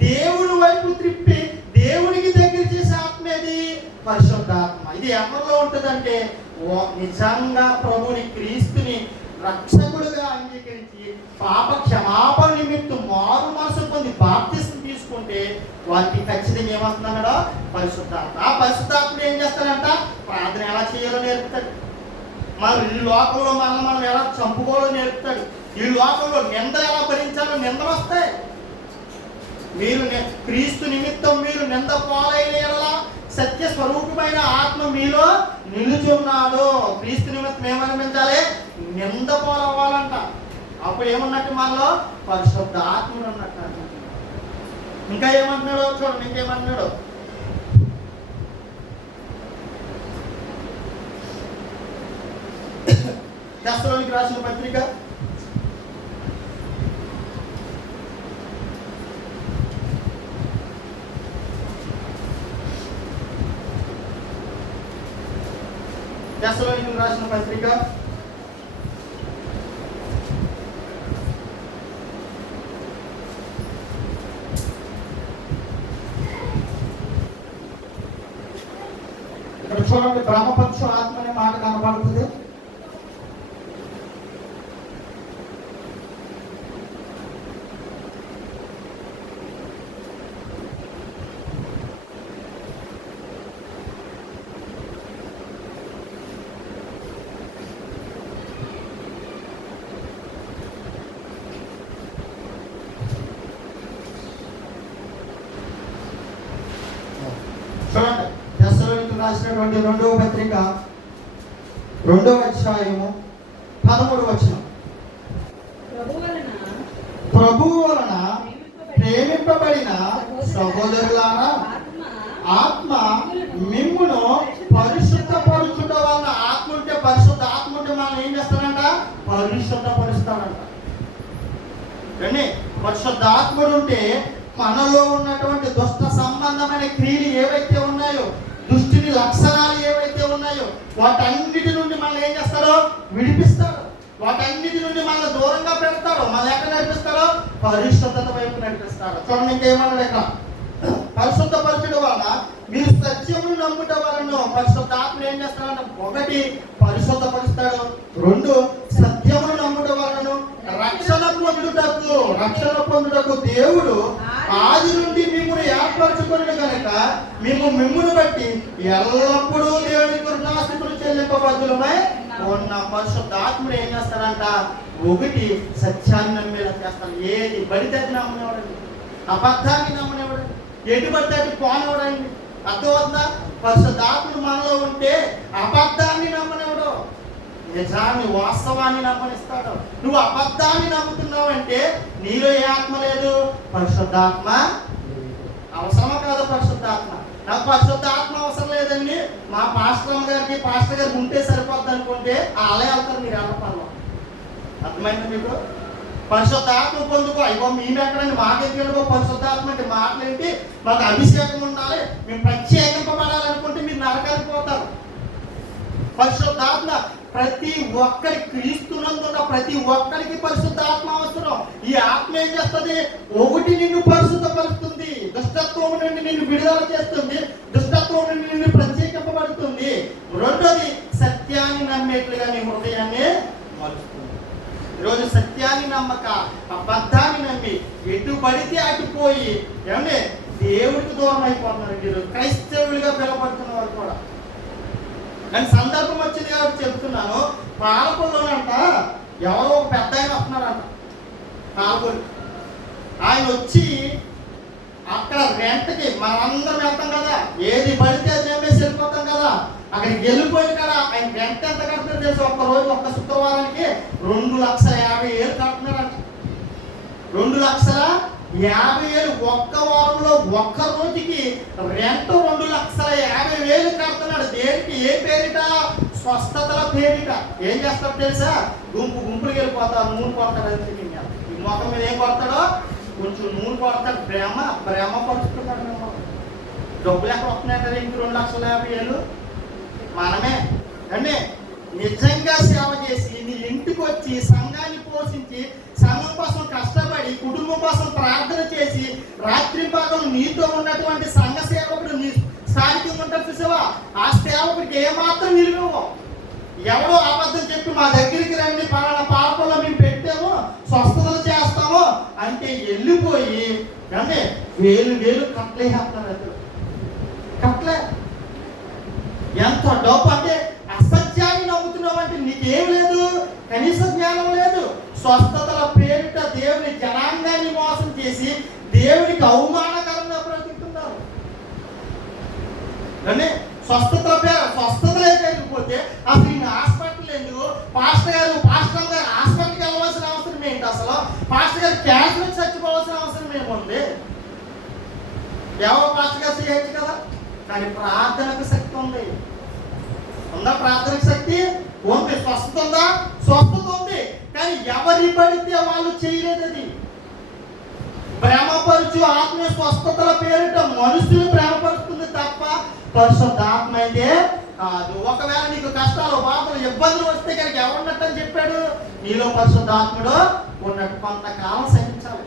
దేవుడి వైపు త్రిప్పి దేవుడికి దగ్గర చేసే ఆత్మ ఏది? పరిశుద్ధాత్మ. ఇది ఎవరిలో ఉంటుందంటే నిజంగా ప్రభుని క్రీస్తుని రక్షకుడుగా అంగీకరించి పాప క్షమాపణ నిమిత్తం మారు మనసు పొంది బాప్తిసం తీసుకుంటే వారికి ఖచ్చితంగా ఏమవుతుందన్నాడో? పరిశుద్ధాత్మ. ఆ పరిశుద్ధాత్ముడు ఏం చేస్తాడంట? ప్రార్థన ఎలా చేయాలో నేర్పుతాడు. మనం ఈ లోకంలో మనం ఎలా చంపుకోవాలో నేర్పుతాడు. ఈ లోకంలో నిందలు ఎలా భరించాలో నిందలు వస్తాయి. మీరు క్రీస్తు నిమిత్తం మీరు నింద పాలైన ఎడల సత్య స్వరూపమైన ఆత్మ మీలో నిలుచున్నాడు. క్రీస్తు నిమిత్తం ఏమనిపించాలి? నింద పాలవ్వాలంట. అప్పుడు ఏమన్నట్టు? మనలో పరిశుద్ధ ఆత్ముడు అన్నట్టు. ఇంకా ఏమంటున్నాడు చూడండి, ఇంకేమంటున్నాడు? తెస్సలోనికి రాసిన పత్రిక 1 రాసిన పత్రిక 1 చూడండి, బ్రహ్మపక్షు ఆత్మ అనే మాట కనబడుతుంది. రాసినటువంటి 2వ పత్రిక 2వ అధ్యాయము 13వ వచనం. ప్రభువు వలన ప్రేమింపబడిన సహోదరులారా, ఆత్మ మిమ్మును పరిశుద్ధపరుచుట వలన, ఆత్మ ఉంటే పరిశుద్ధ, ఆత్మ ఉంటే మనం ఏం చేస్తారంట? పరిశుద్ధపరుస్తారంట. కానీ పరిశుద్ధాత్ముడు ఉంటే మనలో ఉన్నటువంటి దుష్ట సంబంధమైన క్రియలు ఏవైతే ఉన్నాయో, దుష్టుని లక్షణాలు ఏవైతే ఉన్నాయో, వాటన్నిటి నుండి మనల్ని ఏం చేస్తారో? విడిపిస్తారు. వాటన్నిటి నుండి మనల్ని దూరంగా పెడతారు. మనల్ని ఎక్కడ నడిపిస్తారో? పరిశుద్ధత వైపు నడిపిస్తారు. చూడండి, ఇంకేమన్నా లేక పరిశుద్ధపరచడం వలన మీరు సత్యమును నమ్ముట వలన పరిశుద్ధాత్మ ఏం చేస్తారంటే, 1 పరిశుద్ధపరుస్తాడు, 2 సత్యమును నమ్ముట వలన రక్షణ పొందుటకు దేవుడు ఆది నుండి మిమ్మును ఏర్పరచుకుని కనుక మిమ్మును బట్టి ఎల్లప్పుడూ దేవుని కృతజ్ఞతలు చెల్లింపబద్దులమై ఉన్న పరిశుద్ధాత్ముడు ఏం చేస్తాడంట? 1 సత్యాన్ని నమ్మేలా చేస్తాడు. ఏది పడితే అది నమ్మనివాడండి, అబద్ధాన్ని నమ్మనివాడండి, ఎటు పడితే అటు పోనివాడండి. అర్థమవుతుందా? పరిశుద్ధాత్ముడు మనలో ఉంటే అబద్ధాన్ని నమ్మనివాడు, నిజాన్ని, వాస్తవాన్ని నమ్మనిస్తాడు. నువ్వు అబద్ధాన్ని నమ్ముతున్నావు అంటే నీలో ఏ ఆత్మ లేదు? పరిశుద్ధాత్మ అవసరమా కాదు? పరిశుద్ధాత్మ, నాకు పరిశుద్ధాత్మ అవసరం లేదండి, మా పాస్టర్ గారికి ఉంటే సరిపోద్ది అనుకుంటే అలా వెళ్తారు మీరు వెళ్ళపడలో. అర్థమైంది మీకు? పరిశుద్ధాత్మ పొందుకో. అయ్యో మేము ఎక్కడండి, మాకెళ్ళిపో పరిశుద్ధాత్మ అంటే మాటలేంటి? మాకు అభిషేకం ఉండాలి, మేము ప్రత్యేకింపబడాలనుకుంటే మీరు నరకానికి పోతారు. పరిశుద్ధాత్మ ప్రతి ఒక్కరి, క్రీస్తునందున్న ప్రతి ఒక్కరికి పరిశుద్ధాత్మ అవసరం. ఈ ఆత్మ ఏం చేస్తుంది? 1 నిన్ను పరిశుద్ధపరుస్తుంది, దుష్టత్వం నుండి నిన్ను విడుదల చేస్తుంది, దుష్టత్వం నుండి నిన్ను ప్రత్యేకింపబడుతుంది. 2 సత్యాన్ని నమ్మేట్లుగా నీ హృదయాన్ని మలుస్తుంది. ఈరోజు సత్యాన్ని నమ్మక అబద్ధాన్ని నమ్మి ఎటు పడితే అటు పోయి ఏమంటే దేవుడికి దూరం అయిపోతున్నారు. ఈరోజు క్రైస్తవులుగా పిలవబడుతున్న వారు కూడా. కానీ సందర్భం వచ్చింది కాబట్టి చెప్తున్నాను. పాలకొల్లోనంట ఎవరో ఒక పెద్ద ఆయన వస్తున్నారంట. పాలకొల్లు ఆయన వచ్చి అక్కడ రెంట్కి మనందరం వెళ్తాం కదా, ఏది పడితే అది నమ్మేసి వెళ్ళిపోతాం కదా. అక్కడికి వెళ్ళిపోయి కదా ఆయన రెంట్ ఎంత కడుతున్నారు తెలుసు? ఒక్క శుక్రవారానికి 2,50,000 కడుతున్నారంట. 2,50,000 ఒక్క వారంలో ఒక్క రోజుకి రెంట్ 2,50,000 కడుతున్నాడు. దేనికి? ఏ పేరిట? స్వస్థతల పేరిట. ఏం చేస్తాడు తెలుసా? గుంపులకి వెళ్ళిపోతాడు, నూనె కొడతాడు. అంతే. ఈ మొఖం మీద ఏం కొడతాడో? కొంచెం నూనె కొడతాడు. ప్రేమ పరుచుతున్నాడు. మేము డబ్బులు ఎక్కడ వస్తున్నాయంటారు? ఇంక 2,50,000 మనమే అంటే నిజంగా సేవ చేసి నీ ఇంటికి వచ్చి సంఘాన్ని పోషించి సంఘం కోసం కష్టపడి కుటుంబం కోసం ప్రార్థన చేసి రాత్రి పగలు నీతో ఉన్నటువంటి సంఘ సేవకుడు నీ స్థానికంగా ఉంటారు చూసావా? ఆ సేవకుడికి ఏమాత్రం విలువ. ఎవడో అబద్ధం చెప్పి మా దగ్గరికి రండి, పలానా పాపంలో మేము పెట్టాము, స్వస్థతలు చేస్తాము అంటే వెళ్ళిపోయి అంటే 1,000 కట్లేసేస్తున్నారు. కట్లే ఎంత డబ్బు అంటే అసత్యాన్ని నమ్ముతున్నావు అంటే నీకేం లేదు, కనీస జ్ఞానం లేదు. స్వస్థతల పేరిట దేవుని జనాంగాన్ని మోసం చేసి దేవునికి అవమానకరంగా బ్రతుకుతున్నారు. కానీ స్వస్థతలే చేయకపోతే అసలు ఈ హాస్పిటల్ ఎందుకు? పాస్టర్ గారు హాస్పిటల్కి వెళ్ళవలసిన అవసరం ఏంటి? అసలు పాస్టర్ గారు క్యాన్సర్ చచ్చిపోవాల్సిన అవసరం ఏముంది? ఎవరో పాస్టర్ గారు చేయొచ్చు కదా. కానీ ప్రార్థనకు శక్తి ఉంది. ఉందా? ప్రార్థనకు శక్తి ఉంది. స్వస్థత ఉందా? స్వస్థత ఉంది. కానీ ఎవరి పడితే వాళ్ళు చేయలేదు. అది ప్రేమపరచు ఆత్మీయ స్వస్థతల పేరిట మనుషులు ప్రేమపరుస్తుంది తప్ప పరిశుద్ధాత్మ అయితే కాదు. ఒకవేళ నీకు కష్టాలు, బాధలు, ఇబ్బందులు వస్తే కనుక ఎవరున్నట్టని చెప్పాడు? నీలో పరిశుద్ధాత్ముడు ఉన్నట్టు. కొంతకాలం సహించాలి.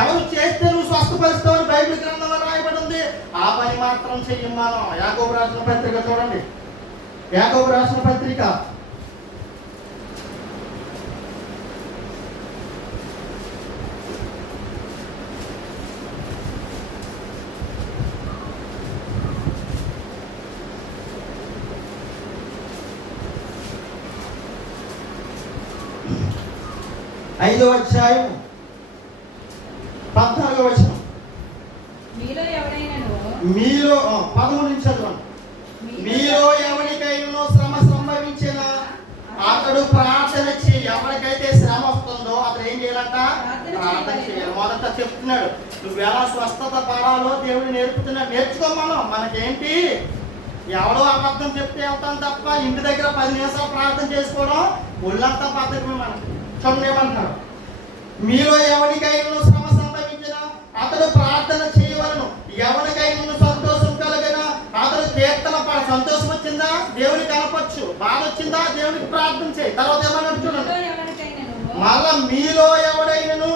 ఎవరు చేస్తే నువ్వు స్వస్థపరుస్తావని బైబిల్ గ్రంథంలో రాయబడి ఉంది. ఆ పని మాత్రం చెయ్యం మనం. యాకోబు రాసిన పత్రిక చూడండి. యాకోబు రాసిన పత్రిక 5వ అధ్యాయం 14వ వచనం. మీలో ఎవరైనాను మీలో 13 నుంచి చదవండి. మీలో ఎవరికైనా శ్రమ సంభవించిన అతడు ప్రార్థన చేయి. ఎవరికైతే శ్రమ వస్తుందో అతడు ఏం చేయాలంట? ప్రార్థన చేయాలి. మొదట చెప్తున్నాడు, నువ్వు ఎలా స్వస్థత పడాలో దేవుడు నేర్పుతున్నాడు. నేర్చుకోమను. మనకేంటి, ఎవడో అబద్ధం చెప్తే వెళ్తాం తప్ప ఇంటి దగ్గర 10 నిమిషాలు ప్రార్థన చేసుకోవడం ఒళ్ళంతా పద్ధతి. మనకి చూడండి ఏమంటున్నాడు, మీలో ఎవరికైనా శ్రమ సంభవించిన అతడు ప్రార్థన చేయవలను. ఎవరికైనా సంతోషం కలిగిన అతడు కీర్తన సంతోషం వచ్చిందా దేవునికి కనపచ్చు, బాధ వచ్చిందా దేవునికి ప్రార్థన చేయి. తర్వాత ఏమన్నా చూడండి, మళ్ళా మీలో ఎవడైనాను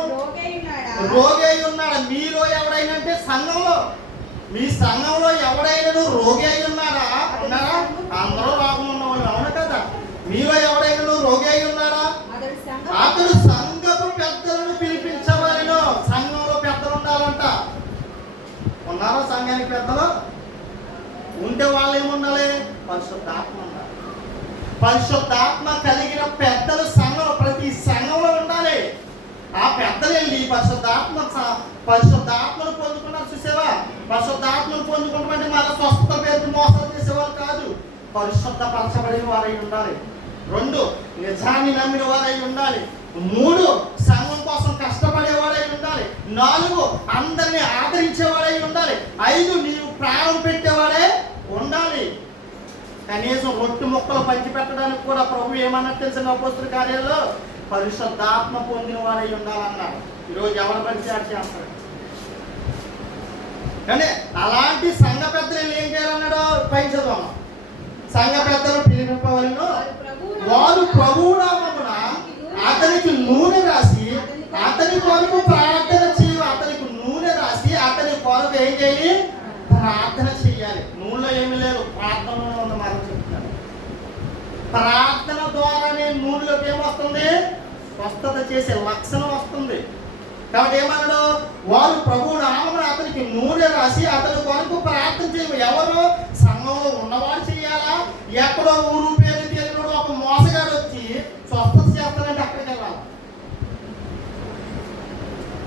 రోగి అయి ఉన్నాడా? మీలో ఎవడైనా అంటే సంఘంలో, మీ సంఘంలో ఎవడైనాను రోగి అయి ఉన్నాడా? ఉన్నారా? అందరూ రోగం ఉన్నవాళ్ళు, అవును కదా? మీలో ఎవడైనాను రోగి అయి ఉన్నాడా? అతడు సంఘపు పెద్దలను పిలిపించవలెను. సంఘంలో పెద్దలు ఉండాలంట. ఉన్నారా సంఘానికి పెద్దలు? ఉంటే వాళ్ళు ఏముండాలి? పరిశుద్ధాత్మ ఉండాలి. పరిశుద్ధాత్మ కలిగిన పెద్దలు సంఘంలో, ప్రతి సంఘంలో ఉండాలి. ఆ పెద్దలు వెళ్ళి పరిశుద్ధాత్మను పొందుకున్నారు. చూసేవా? పరిశుద్ధాత్మను పొందుకుంటామంటే మన స్వస్థత పేరు మోసాలు చేసేవారు కాదు. పరిశుద్ధపరచబడిన వారై ఉండాలి. 2, నిజాన్ని నమ్మిన వారై ఉండాలి. 3, సంఘం కోసం కష్టపడేవాడై ఉండాలి. 4, అందరినీ ఆదరించేవాడై ఉండాలి. 5, నీవు ప్రాణం పెట్టేవాడే ఉండాలి. కనీసం రొట్టె ముక్కలు పంచి పెట్టడానికి కూడా ప్రభు ఏమన్నట్టు తెలిసిన అపోస్తలుల కార్యాల్లో పరిశుద్ధాత్మ పొందిన వాడై ఉండాలన్నారు. ఈరోజు ఎవరు పరిచయం చేస్తారు? కానీ అలాంటి సంఘ పెద్దలు ఏం చేయాలన్నాడు? పైన చదవమ్మా. సంఘ పెద్దలు పిలిపింపవలెను. వారు ప్రభువు నామమున అతనికి నూనె రాసి అతని కొరకు ప్రార్థన చేయ. అతనికి నూనె రాసి అతని కొరకు ఏం చేయాలి? ప్రార్థన చేయాలి. నూనెలో ఏమీ లేదు, ప్రార్థనలో ఉన్న మనం చెప్తున్నాను. ప్రార్థన ద్వారానే నూనెలోకి ఏమొస్తుంది? స్వస్థత చేసే లక్షణం వస్తుంది. కాబట్టి ఏమన్నాడు? వారు ప్రభువు నామమున అతనికి నూనె రాసి అతని కొరకు ప్రార్థన చేయ. ఎవరు? సంఘంలో ఉన్నవాడు చేయాలా? ఎక్కడో ఊరు పేరు తెలియడు ఒక మోసగాడు వచ్చి స్వస్థత చేస్తానంటే అక్కడికి వెళ్ళాలి.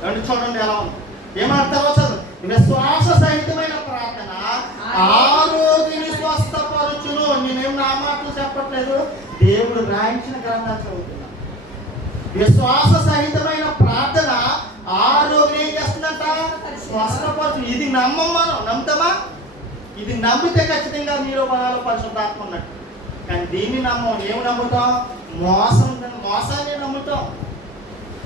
రండి చూడండి ఎలా ఉంది. ఏమంటారో చదువు. విశ్వాస సహితమైన ప్రార్థన ఆరోగ్యని స్వస్థపరచును. నేనేం నా మాటలు చెప్పట్లేదు, దేవుడు రాయించిన గ్రంథాలు చదువుతున్నా. విశ్వాస సహితమైన ప్రార్థన ఆరోగ్యం ఏం చేస్తుందంట? స్వస్థపరచు. ఇది నమ్మం. మనం నమ్ముతామా? ఇది నమ్మితే ఖచ్చితంగా మీరు మనలో పరిశుద్ధాత్మ ఉన్నట్టు. కానీ దీన్ని నమ్మం. ఏమి నమ్ముతాం? మోసాన్ని నమ్ముతాం.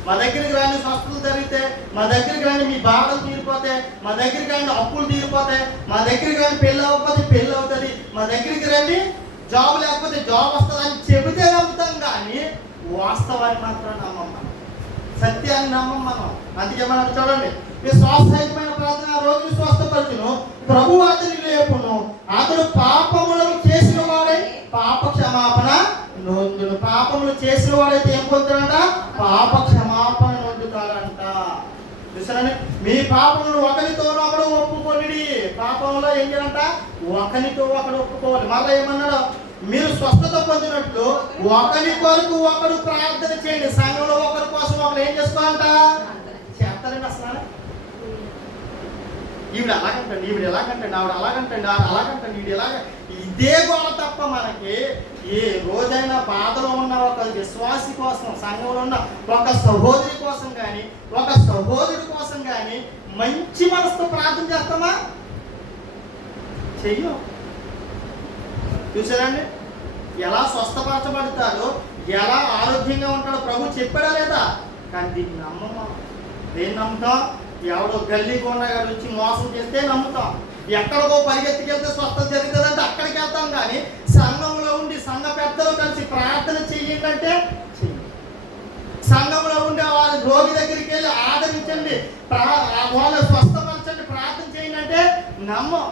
మా దగ్గరికి రాని స్వస్థతలు జరిగితే, మా దగ్గరికి రాని మీ బాధలు తీరిపోతే, మా దగ్గరికి రాని అప్పులు తీరిపోతే, మా దగ్గరికి రాని పెళ్ళి అవ్వకపోతే పెళ్ళి అవుతుంది, మా దగ్గరికి రండి జాబ్ లేకపోతే జాబ్ వస్తుంది అని చెబితే నమ్ముతాం. కానీ వాస్తవాన్ని మాత్రం నమ్మం. మనం సత్యాన్ని నమ్మం. మనం అందుకే మనం చూడండి, విశ్వాసరహితమైన ప్రార్థన రోగిని స్వస్థపరచును, ప్రభు అతని లేపును, అతడు పాపములను చేసిన వాడే పాప క్షమాపణ నొందును. పాపములు చేసిన వాడైతే ఏం పొందుతాడంట? పాప క్షమాపణ నొందుతాడంట. చూసారండి, మీ పాపములు ఒకరితో ఒకడు ఒప్పుకొని. పాపంలో ఏం చేయాలంట? ఒకరితో ఒకడు ఒప్పుకోవాలి. మళ్ళీ ఏమన్నాడు? మీరు స్వస్థత పొందినట్లు ఒకరి కొరకు ఒకరు ప్రార్థన చేయండి. సంఘంలో ఒకరి కోసం ఒకరు ఏం చేసుకోవాలంట? చేస్తారండి. అసలు ఈవిడ అలాగంటండి, ఈవిడ ఎలాగంటండి, ఆవిడ అలాగంటండి, ఆవిడ అలాగంటండి, ఈవిడ ఎలాగ. ఇదే గోడ తప్ప మనకి ఏ రోజైనా బాధలో ఉన్న ఒక విశ్వాసి కోసం, సంఘంలో ఉన్న ఒక సహోదరి కోసం కానీ, ఒక సహోదరుడి కోసం కానీ మంచి మనసుతో ప్రార్థన చేస్తామా? చెయ్యం. చూసారండి ఎలా స్వస్థపరచబడతాడో, ఎలా ఆరోగ్యంగా ఉంటాడో ప్రభు చెప్పాడా లేదా? కానీ దీన్ని నమ్మమా? దేన్ని నమ్ముతాం? ఎవడో గల్లీ కొండగాడు వచ్చి మోసం చేస్తే నమ్ముతాం. ఎక్కడికో పరిగెత్తికెళ్తే స్వస్థత జరుగుతుందంటే అక్కడికి వెళ్తాం. కానీ సంఘంలో ఉండి సంఘ పెద్దలు కలిసి ప్రార్థన చెయ్యండి అంటే చెయ్యండి. సంఘంలో ఉండే వాళ్ళ రోగి దగ్గరికి వెళ్ళి ఆదరించండి, వాళ్ళు స్వస్థపరచండి, ప్రార్థన చేయండి అంటే నమ్మం.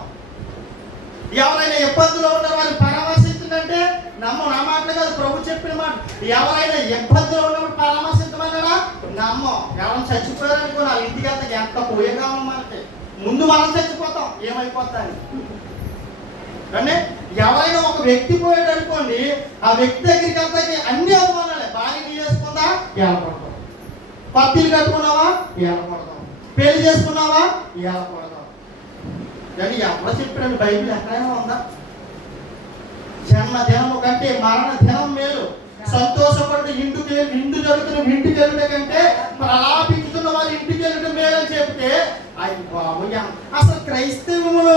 ఎవరైనా ఇబ్బందులో ఉన్న వారిని పరామర్శించండి నమ్మం. నా మాటలు కాదు, ప్రభు చెప్పిన మాట. ఎవరైనా ఇబ్బందులో ఉన్నప్పుడు పరామర్శించమన్నాడా? నమ్మం. ఎవరైనా చచ్చిపోయారనుకో నా ఇంటికి వెళ్తే ఎంత పోయేగా మనకి. ముందు మనం చచ్చిపోతాం, ఏమైపోతాని. అంటే ఎవరైనా ఒక వ్యక్తి పోయాడు అనుకోండి, ఆ వ్యక్తి దగ్గరికి వెళ్తాకి అన్ని అనుమానాలే. భార్య నీ చేసుకుందా? ఏలకూడదాం. పత్తిలు కట్టుకున్నావా? ఏలకూడదాం. పెళ్లి చేసుకున్నావా? ఏలకూడదాం. కానీ ఎవరు చెప్పారండి? బైబిల్ ఎక్కడైనా ఉందా? జన్మదినము కంటే మరణ దినం మేలు, సంతోషపడి ఇంటి జరుగుతున్న ఇంటికి వెళ్ళడం కంటే ప్రలాపించుతున్న వారి ఇంటికి వెళ్ళడం మేలు అని చెప్తే బాబు అసలు క్రైస్తవంలో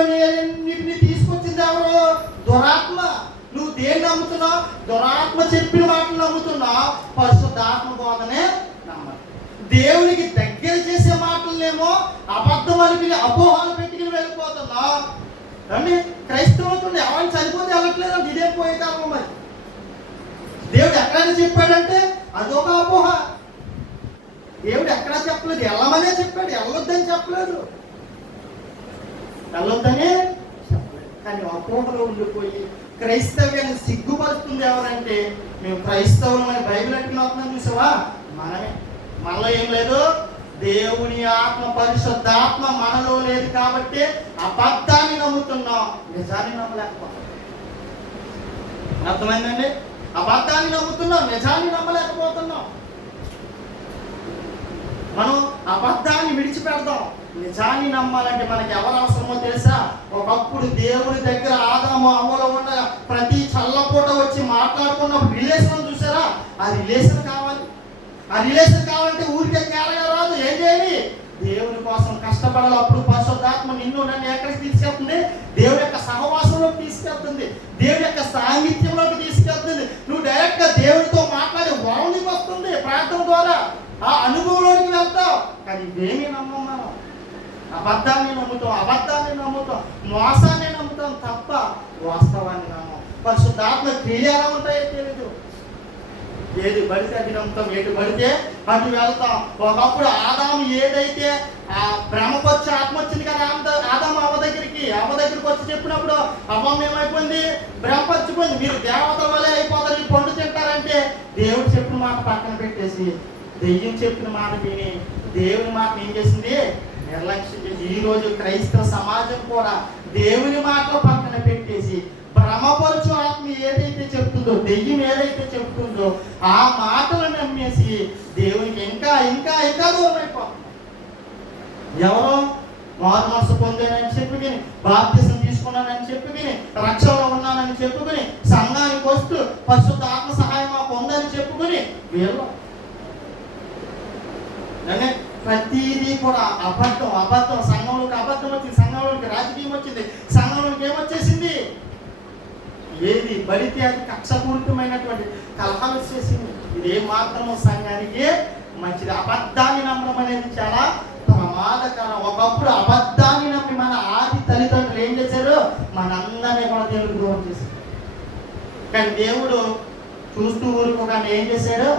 వీటిని తీసుకొచ్చింది ఎవరు? దురాత్మ. నువ్వు దేన్ని నమ్ముతున్నావు? దురాత్మ చెప్పిన మాటలు నమ్ముతున్నావు, పరిశుద్ధాత్మ బోధనే నమ్మాలి. దేవునికి దగ్గర చేసే మాటలనేమో అబద్ధం అని అపోహాలు పెట్టుకుని వెళ్ళిపోతున్నావు. అంటే క్రైస్తవులతో ఎవరైనా చనిపోతే వెళ్ళట్లేదు, ఇదే పోయే కాలం. మరి దేవుడు ఎక్కడైనా చెప్పాడంటే అదొక అపోహ. దేవుడు ఎక్కడా చెప్పలేదు, వెళ్ళమనే చెప్పాడు, వెళ్ళొద్దని చెప్పలేదు, వెళ్ళొద్దనే చెప్పలేదు. కానీ అపోహలో ఉండిపోయి క్రైస్తవ్యాన్ని సిగ్గుపరుస్తుంది ఎవరంటే మేము క్రైస్తవులు అని బైబిల్ అంటున్నాం. చూసావా? మనలో ఏం లేదు, దేవుని ఆత్మ పరిశుద్ధాత్మ మనలో లేదు కాబట్టి అబద్ధాన్ని నమ్ముతున్నాం, నిజాన్ని నమ్మలేకపోతున్నాం. అర్థమైందండి? అబద్ధాన్ని నమ్ముతున్నాం, నిజాన్ని నమ్మలేకపోతున్నాం. మనం అబద్ధాన్ని విడిచిపెడదాం, నిజాన్ని నమ్మాలంటే మనకి ఎవరు అవసరమో తెలుసా? ఒకప్పుడు దేవుని దగ్గర ఆదాము అవ్వలో ఉన్న ప్రతి చల్లపూట వచ్చి మాట్లాడుకున్న రిలేషన్ చూసారా? ఆ రిలేషన్ కావాలి. ఆ రిలేషన్ కావాలంటే ఊరికే కేరగా రాదు. ఏం చేయాలి? దేవుని కోసం కష్టపడాలి. అప్పుడు పరిశుద్ధాత్మ నిన్ను నన్ను ఎక్కడికి తీసుకెళ్తుంది? దేవుని యొక్క సహవాసంలోకి తీసుకెళ్తుంది, దేవుని యొక్క సాంగిత్యంలోకి తీసుకెళ్తుంది. నువ్వు డైరెక్ట్ గా దేవునితో మాట్లాడే వరం నీకు వస్తుంది ప్రార్థన ద్వారా. ఆ అనుభవంలోకి వెళ్తావు. కానీ ఇవేమీ నమ్మం మనం. అబద్ధాన్ని నమ్ముతాం, మోసాన్ని నమ్ముతాం తప్ప వాస్తవాన్ని నమ్మం. పరిశుద్ధాత్మ క్రియలు ఎలా ఉంటాయో తెలియదు. ఏది పడితే అది నమ్ముతాం, ఏది పడితే అటు వెళ్తాం. ఒకప్పుడు ఆదాము ఏదైతే ఆ భ్రమకొచ్చి ఆత్మ వచ్చింది కదా ఆదాము అవ్వ దగ్గరికి వచ్చి చెప్పినప్పుడు అవ్వం ఏమైపోయింది? భ్రమపరిచిపోయింది. మీరు దేవతల వల్లే అయిపోతారు, ఈ పండు తింటారంటే దేవుడు చెప్పిన మాట పక్కన పెట్టేసి దెయ్యం చెప్పిన మాట విని దేవుని మాటను ఏం చేసింది? నిర్లక్ష్యం చేసి ఈ రోజు క్రైస్తవ సమాజం కూడా దేవుని మాటలు పక్కన పెట్టేసి భ్రమపరచు ఆత్మ ఏదైతే చెప్తుందో, దెయ్యం ఏదైతే చెప్తుందో ఆ మాటలు నమ్మేసి దేవునికి ఇంకా ఇంకా ఇంకా దూరం అయిపోతుంది. ఎవరో మారు మనసు పొందానని చెప్పుకుని, బాప్తిసం తీసుకున్నానని చెప్పుకుని, రక్షణలో ఉన్నానని చెప్పుకుని, సంఘానికి వస్తూ పరిశుద్ధ ఆత్మ సహాయం మాకు ఉందని చెప్పుకుని వీళ్ళు ప్రతిదీ కూడా అబద్ధం. సంఘంలోకి అబద్ధం వచ్చింది, సంఘంలోకి రాజకీయం వచ్చింది, సంఘంలోకి ఏమొచ్చేసింది? ఏది పడితే అది కక్షపూరితమైనటువంటి కలహాలు వచ్చేసింది. ఇది ఏమాత్రము సంఘానికి మంచిది. అబద్ధాన్ని నమ్మడం అనేది చాలా ప్రమాదకరం. ఒకప్పుడు అబద్ధాన్ని నమ్మి మన ఆది తల్లిదండ్రులు ఏం చేశారు? మనందరినీ కూడా దేవుడికి దూరం చేశారు. కానీ దేవుడు చూస్తూ ఊరుకోగానే ఏం చేశాడు?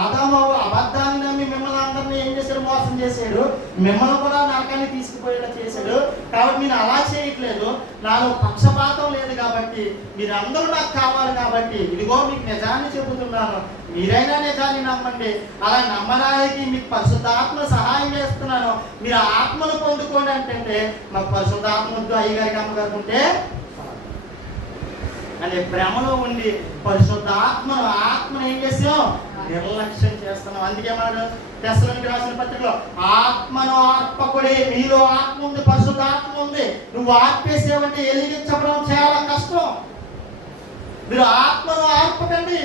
ఆదాము అబద్ధాన్ని నమ్మి మిమ్మల్ని అందరినీ ఏం చేశాడు? మోసం చేశాడు. మిమ్మల్ని కూడా నరకాన్ని తీసుకుపోయేలా చేశాడు. కాబట్టి మీరు అలా చేయట్లేదు, నాలో పక్షపాతం లేదు కాబట్టి మీరు అందరూ నాకు కావాలి కాబట్టి ఇదిగో మీకు నిజాన్ని చెబుతున్నాను, మీరైనా నిజాన్ని నమ్మండి. అలా నమ్మడానికి మీకు పరిశుద్ధాత్మ సహాయం చేస్తున్నాను, మీరు ఆత్మను పొందుకోండి అంటే మాకు పరిశుద్ధాత్మ వద్దు, అయ్యగారికి అమ్మగారికి ఉంటే అనే భ్రమలో ఉండి ఆత్మను ఏం చేసాం? నిర్లక్ష్యం చేస్తున్నాం. అందుకే మన తెస్సలోనికి రాసిన పత్రికలో ఆత్మను ఆర్పకుడి, మీలో ఆత్మ ఉంది, పరిశుద్ధాత్మ ఉంది. నువ్వు ఆర్పేసేవంటే వెలిగించడం చాలా కష్టం. మీరు ఆత్మను ఆర్పకండి.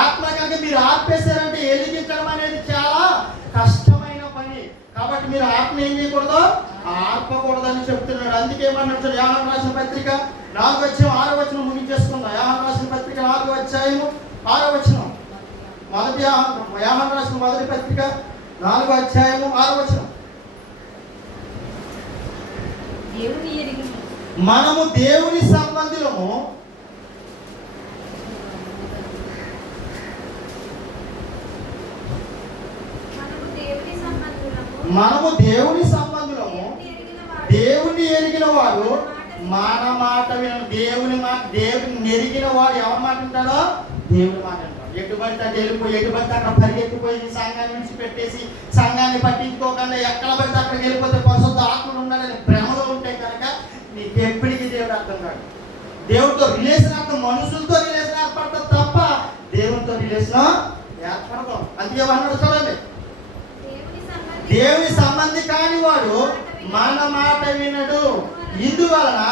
ఆత్మ కనుక మీరు ఆర్పేశారంటే వెలిగించడం అనేది చాలా కష్టమైన పని. కాబట్టి మీరు ఆత్మ ఏం చేయకూడదు? ఆర్పకూడదని చెప్తున్నాడు. అందుకే ఏమన్నాడు? యోహాను రాసిన పత్రిక 4వ అధ్యాయం 6వ వచనం ముగించేసుకుందాం. యోహాను రాసిన పత్రిక 4వ అధ్యాయం 6వ వచనం. యోహాను రాసిన మొదటి పత్రిక 4వ అధ్యాయం 6వ వచనం. మనము దేవుని సంబంధులము, దేవుని ఎరిగిన వాడు మన మాట వినడు. దేవుని ఎరిగిన వాడు ఎవరి మాట వింటాడో? దేవుని మాట వింటాడు. ఎటుబడితే అటు వెళ్ళిపోయి, ఎటుబడితే అక్కడ పరిగెత్తిపోయి సంఘాన్ని విడిచిపెట్టేసి సంఘాన్ని పట్టించుకోకుండా ఎక్కడ పడితే అక్కడికి వెళ్ళిపోతే పరిశుద్ధ ఆత్మలు ఉండాలని భ్రమలో ఉంటే కనుక నీకు ఎప్పటికీ దేవుడు అర్థం కాదు. దేవుడితో రిలేషన్ అర్థం, మనుషులతో రిలేషన్ ఏర్పడతాం తప్ప దేవునితో రిలేషన్ ఏర్పడతాం. అందుకే అన్నాడు చూడండి, దేవుని సంబంధి కాని వాడు మన మాట వినడు. ఇందువలన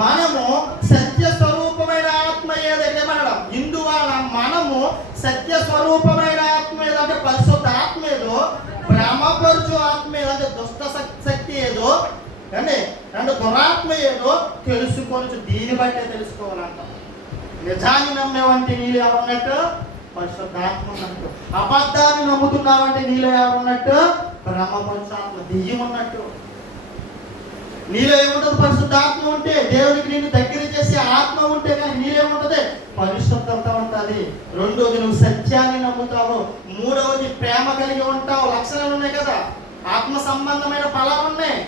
మనము సత్య స్వరూపమైన ఆత్మ ఏదంటే మనడం, ఇందువలన మనము సత్య స్వరూపమైన ఆత్మ ఏదంటే పరిశుద్ధ ఆత్మ ఏదో, భ్రమపరుచు ఆత్మ ఏదంటే దుష్ట శక్తి ఏదో అంటే దురాత్మ ఏదో తెలుసుకోవచ్చు. దీన్ని బట్టే తెలుసుకోవాలంట. నిజాన్ని నమ్మేవంటే నీళ్ళు ఎవరున్నట్టు? పరిశుద్ధాత్మ ఉన్నట్టు. అబద్ధాన్ని నమ్ముతున్నావంటే నీలో ఎవరున్నట్టు? బ్రహ్మపరుషాత్మ, దెయ్యం ఉన్నట్టు. నీలో ఏముంటుంది? పరిశుద్ధాత్మ ఉంటే, దేవుడికి నిన్ను దగ్గర చేసే ఆత్మ ఉంటే కానీ నీలేముంటది? పరిశుద్ధత ఉంటుంది. రెండోది నువ్వు సత్యాన్ని నమ్ముతావు. మూడవది ప్రేమ కలిగి ఉంటావు. లక్షణాలు ఉన్నాయి కదా, ఆత్మ సంబంధమైన ఫలాలు ఉన్నాయి,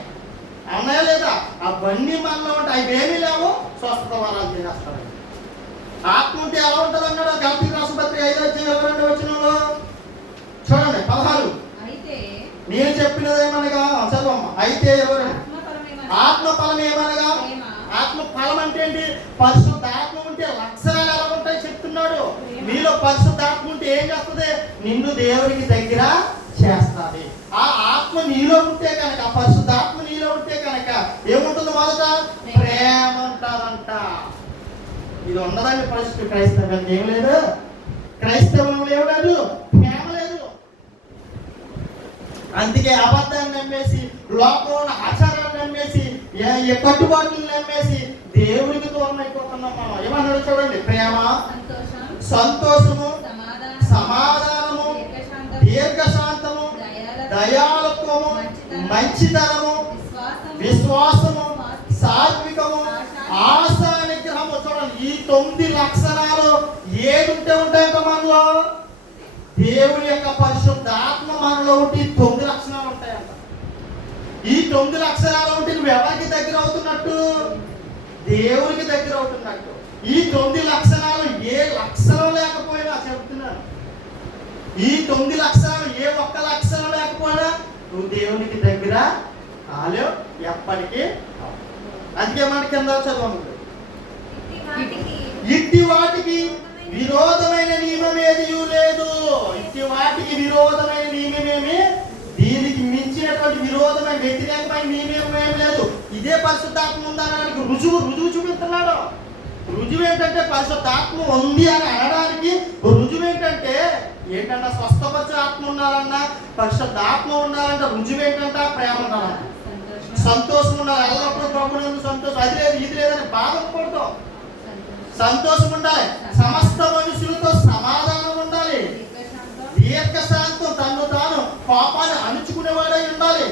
ఉన్నాయా లేదా? అవన్నీ మనలో ఉంటాయి. అవి ఏమీ లేవు, స్వస్థత వరాలు చేస్తాడు. ఆత్మ ఉంటే ఎలా ఉంటుంది అన్నాడు గలతీ రాసిన పత్రిక 5:22 చూడండి 16. నేను చెప్పినది ఏమనగా చదవమ్మ. అయితే ఎవరు? ఆత్మ ఫలం ఏమనగా, ఆత్మ ఫలం అంటే ఏంటి? పరిశుద్ధ ఆత్మ ఉంటే లక్షణాలు ఎలా ఉంటాయి చెప్తున్నాడు. మీలో పరిశుద్ధ ఆత్మ ఉంటే ఏం చేస్తుంది? నిన్ను దేవునికి దగ్గర చేస్తుంది. ఆ ఆత్మ నీలో ఉంటే కనుక, ఆ పరిశుద్ధ ఆత్మ నీలో ఉంటే కనుక ఏముంటుంది? మొదట ప్రేమ ఉంటుందంట. ఇది ఉండదండి పరిస్థితి. క్రైస్తవం ఏం లేదు, క్రైస్తవం లేదు, ప్రేమ లేదు. అందుకే అబద్ధాన్ని నమ్మేసి, లోకంలో ఆచారాన్ని నమ్మేసి, కట్టుబాట్లను నమ్మేసి దేవుడికి దూరం అయిపోతున్నాం మనం. ఏమన్నాడు చూడండి, ప్రేమ, సంతోషము, సమాధానము, దీర్ఘశాంతము, దయాళత్వము, మంచితనము, విశ్వాసము, సాత్వికము, ఆశా నిగ్రహము. చూడండి, ఈ 9 లక్షణాలు ఏడుంటే ఉంటాయంట మనలో. దేవుడి యొక్క పరిశుద్ధ ఆత్మ మనలో ఉంటే 9 లక్షణాలు ఉంటాయంట. ఈ 9 లక్షణాలు ఉంటే నువ్వు ఎవరికి దగ్గర అవుతున్నట్టు? దేవుడికి దగ్గర అవుతున్నట్టు. ఈ 9 లక్షణాలు ఏ లక్షణం లేకపోయినా చెప్తున్నాను, ఈ 9 లక్షణాలు ఏ ఒక్క లక్షణం లేకపోయినా నువ్వు దేవునికి దగ్గర కాలేవు ఎప్పటికీ. అందుకే మన కింద చదవండి, ఇట్టి వాటికి విరోధమైన నియమం ఏది లేదు. ఇట్టి వాటికి విరోధమైన నియమమేమి, దీనికి మించినటువంటి విరోధమైన వ్యతిరేకమైన నియమం ఏమి లేదు. ఇదే పరిశుద్ధాత్మ ఉందనడానికి రుజువు చూపిస్తున్నాడు. రుజువు ఏంటంటే పరిశుద్ధాత్మ ఉంది అని అనడానికి రుజువు ఏంటంటే స్వస్థపరిచే ఆత్మ ఉండాలన్నా, పరిశుద్ధాత్మ ఉండాలంటే రుజువు ఏంటంటే ప్రేమ ఉండాలన్న, సంతోషం ఉండాలి. ఎల్లప్పుడూ ప్రభువునందు సంతోషం. అది లేదు ఇది లేదని బాధపడతాం. సంతోషం ఉండాలి. సమస్త మనుషులతో సమాధానం ఉండాలి. దీర్ఘశాంతం, తను తాను పాపాన్ని అణుచుకునేవాడై ఉండాలి.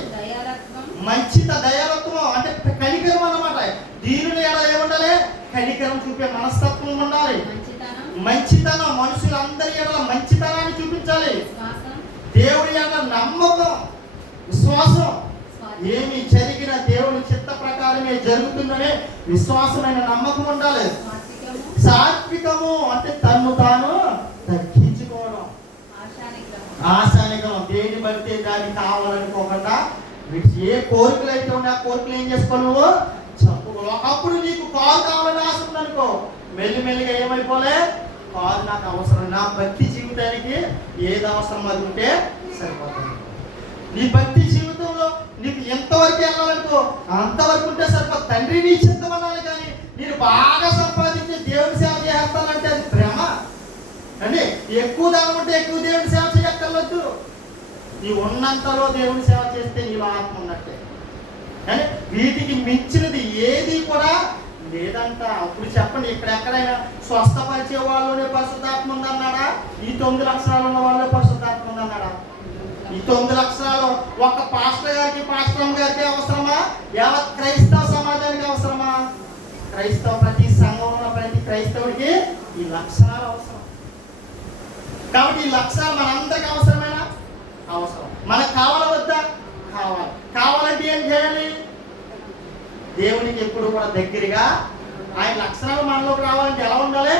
దయాలత్వం అంటే కనికరం అన్నమాట. దీనిలో ఎలా ఏముండాలి? కనికరం చూపే మనస్తత్వం ఉండాలి. మంచితనం, మనుషులందరి ఎడల మంచితనాన్ని చూపించాలి. దేవుడి యొక్క నమ్మకం, విశ్వాసం, ఏమి జరిగిన దేవుడి చిత్త ప్రకారమే జరుగుతుందనే విశ్వాసమైన నమ్మకం ఉండాలి. సాత్వికము అంటే తను తాను తగ్గించుకోవడం, ఆశానికం, దేని బట్టి దాన్ని కావాలనుకోకుండా ఏ కోరికలు అయితే ఉండే ఆ కోరికలు ఏం చేసుకోవాలి నువ్వు చంపుకో. ఒకప్పుడు నీకు కారు కావాలని ఆశ ఉందనుకో, మెల్లిమెల్లిగా ఏమైపోలే, కారు నాకు అవసరం, నా భక్తి జీవితానికి ఏది అవసరం అది ఉంటే సరిపోతుంది. నీ భక్తి జీవితంలో నీకు ఎంతవరకు వెళ్ళాలనుకో అంతవరకు ఉంటే సరిపోతుంది. తండ్రి నీ చిత్తం అనాలి, కానీ నేను బాగా సంపాదించి దేవుని సేవ చేస్తానంటే అది భ్రమ అండి. ఎక్కువ దానం ఉంటే ఎక్కువ దేవుని సేవ చేయక్కర్లేదు. నీ ఉన్నంతలో దేవుని సేవ చేస్తే నీలో ఆత్మ ఉన్నట్టే. కానీ వీటికి మించినది ఏది కూడా లేదంట. అప్పుడు చెప్పండి, ఇక్కడ ఎక్కడైనా స్వస్థపరిచే వాళ్ళలోనే పరిశుద్ధాత్మ ఉందన్నాడా? ఈ 9 లక్షణాలు ఉన్న వాళ్ళే పరిశుద్ధాత్మ ఉందన్నాడా? ఈ 9 లక్షణాలు ఒక పాస్టర్ గారికి, పాస్టర్ గారికి అవసరమా? యావత్ క్రైస్తవ సమాజానికి అవసరమా? ప్రతి సంఘంలో ప్రతి క్రైస్తవుడికి ఈ లక్షణాలు అవసరం. కాబట్టి ఈ లక్షణాలు మనందరికి అవసరమేనా? అవసరం. మనకు కావాలా వద్దా? కావాలి. కావాలంటే ఏం చేయాలి? దేవునికి ఎప్పుడు కూడా దగ్గరగా, ఆయన లక్షణాలు మనలోకి రావాలంటే ఎలా ఉండాలి?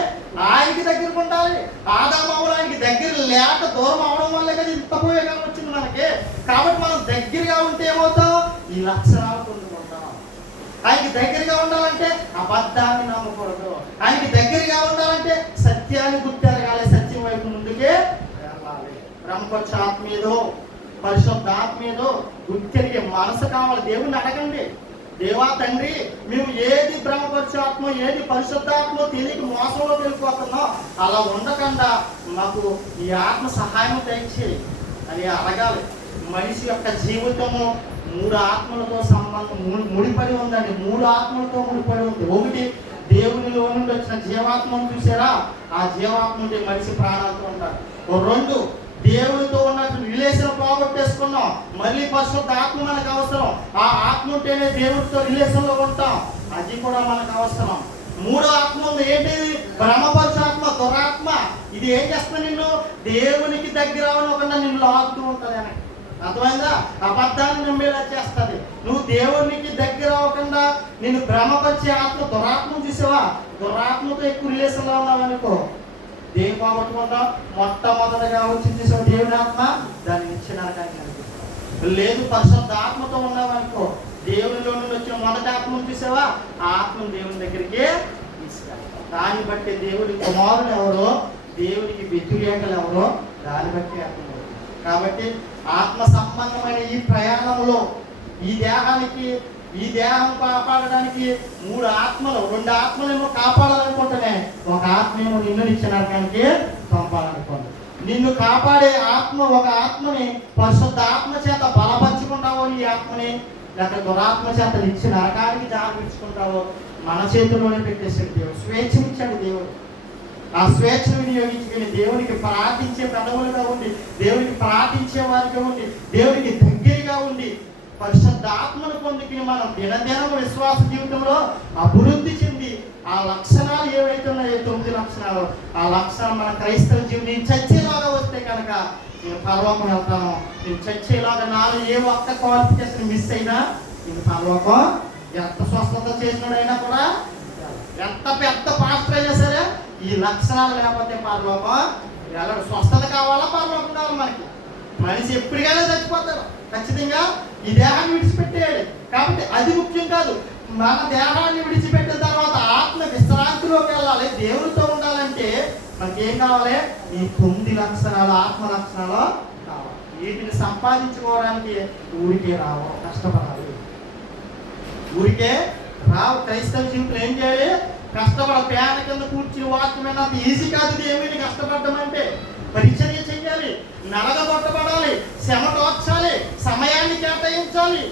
ఆయనకి దగ్గరకు ఉండాలి. ఆదామవులు ఆయనకి దగ్గర లేక దూరం అవడం వల్లే కదా ఇంత పోయేకాలం వచ్చింది మనకి. కాబట్టి మనం దగ్గరగా ఉంటే ఏమవుతాం? ఈ లక్షణాలు పొందుకుంటాం. ఆయనకి దగ్గరగా ఉండాలంటే అబద్ధాన్ని నమ్మకూడదు. ఆయనకి దగ్గరగా ఉండాలంటే సత్యాన్ని గుర్తెరగాలి, సత్యం వైపు ముందుకే వెళ్ళాలి. బ్రహ్మపక్ష ఆత్మీయదో పరిశుద్ధాత్మ ఏదో గుర్తిరిగే మనసు కావాలి. దేవుణ్ణి అడగండి, దేవా తండ్రి మేము ఏది బ్రహ్మపరిచాత్మో ఏది పరిశుద్ధాత్మో తెలియక మోసంలో వెళ్ళిపోతున్నాం, అలా ఉండకుండా మాకు ఈ ఆత్మ సహాయం దయచేయి అని అడగాలి. మనిషి యొక్క జీవితము 3 ఆత్మలతో సంబంధం ముడిపడి ఉందండి. 3 ఆత్మలతో ముడిపడి ఉంది. ఒకటి, దేవునిలో నుండి వచ్చిన జీవాత్మను చూసారా, ఆ జీవాత్మ ఉంటే మనిషి ప్రాణాలతో ఉంటాడు. 2, దేవునితో ఉన్న రిలేషన్ పోగొట్టేసుకున్నాం, మళ్ళీ పరిశుద్ధ ఆత్మ మనకు అవసరం. ఆ ఆత్మ ఉంటేనే దేవుడితో రిలేషన్లో ఉంటాం, అది కూడా మనకు అవసరం. 3 ఆత్మ ఉంది, ఏంటి? బ్రహ్మపరుషాత్మ, దురాత్మ. ఇది ఏం చేస్తుంది? నిన్ను దేవునికి దగ్గర అవ్వకుండా నిన్ను లాగుతూ ఉంటుంది అని. అర్థమైందా? అబద్ధాన్ని నమ్మేలా చేస్తుంది. నువ్వు దేవునికి దగ్గర అవ్వకుండా నిన్ను భ్రమపరిచే ఆత్మ దురాత్మను చూసావా, దురాత్మతో ఎక్కువ రిలేషన్లో ఉన్నావు అనుకో, దేని పోగొట్టుకుంటాం? మొట్టమొదటిగా వచ్చి చూసావు దేవుని ఆత్మ, దాన్ని నిత్యనరకానికి అనిపిస్తాం. లేదు, పరిశుద్ధ ఆత్మతో ఉన్నావనుకో, దేవునిలో నుండి వచ్చిన మొదటి ఆత్మను చూసావా, ఆ ఆత్మను దేవుని దగ్గరికి తీసుకెళ్తాం. దాన్ని బట్టి దేవుడి కుమారులు ఎవరో, దేవునికి వ్యతిరేకలు ఎవరో దాన్ని బట్టి ఆత్మ. కాబట్టి ఆత్మ సంబంధమైన ఈ ప్రయాణంలో ఈ దేహం కాపాడడానికి 3 ఆత్మలు, 2 ఆత్మలేమో కాపాడాలనుకుంటేనే, ఒక ఆత్మేమో నిన్ను నిత్యనరకానికి పంపాలనుకోండి. నిన్ను కాపాడే ఆత్మ, ఒక ఆత్మని పరిశుద్ధ ఆత్మ చేత బలపరుచుకుంటావో ఈ ఆత్మని, లేక దురాత్మ చేత నిత్యనరకానికి జాగ్రత్తించుకుంటావో మన చేతిలోనే పెట్టేసాడు దేవుడు. స్వేచ్ఛనిచ్చాడు దేవుడు. ఆ స్వేచ్ఛను వినియోగించుకుని దేవునికి ప్రార్థించే పెదవులుగా ఉండి, దేవునికి ప్రార్థించే వారిగా ఉండి, దేవునికి దగ్గరగా ఉండి పరిశుద్ధ ఆత్మను పొందుకుని మనం దినదినం విశ్వాస జీవితంలో అభివృద్ధి చెంది ఆ లక్షణాలు ఏవైతే ఉన్నాయో 9 లక్షణాలు, ఆ లక్షణాలు మన క్రైస్తవ జీవితం చచ్చేలాగా వస్తే కనుక నేను పరలోకం వెళ్తాను. నేను చచ్చేలాగా నాలో ఏ ఒక్క క్వాలిఫికేషన్ మిస్ అయినా నేను పరలోకం, ఎంత స్వస్థత చేసినాడైనా కూడా, ఎంత పెద్ద పాస్టర్ అయినా సరే ఈ లక్షణాలు లేకపోతే పరలోకం వెళ్ళడు. స్వస్థత కావాలా, పరలోకం కావాలి మనకి. మనిషి ఎప్పటికైనా చచ్చిపోతారు ఖచ్చితంగా. ఈ దేహాన్ని విడిచిపెట్టేయాలి. కాబట్టి అది ముఖ్యం కాదు. మన దేహాన్ని విడిచిపెట్టిన తర్వాత ఆత్మ విశ్రాంతిలోకి వెళ్ళాలి, దేవుడితో ఉండాలంటే మనకి ఏం కావాలి? ఈ 9 లక్షణాలు, ఆత్మ లక్షణాలు కావాలి. వీటిని సంపాదించుకోవడానికి ఊరికే రావు, కష్టపడాలి. ఊరికే రావు. క్రైస్తవ జీవితంలో ఏం చేయాలి? కష్టపడ. పేద కింద కూర్చుని వాక్యం అంత ఈజీ కాదు. దేవుని కష్టపడడం అంటే పరిచర్య చెయ్యాలి, నలగగొట్టబడాలి, శ్రమ తోర్చాలి, సమయాన్ని కేటాయించాలి.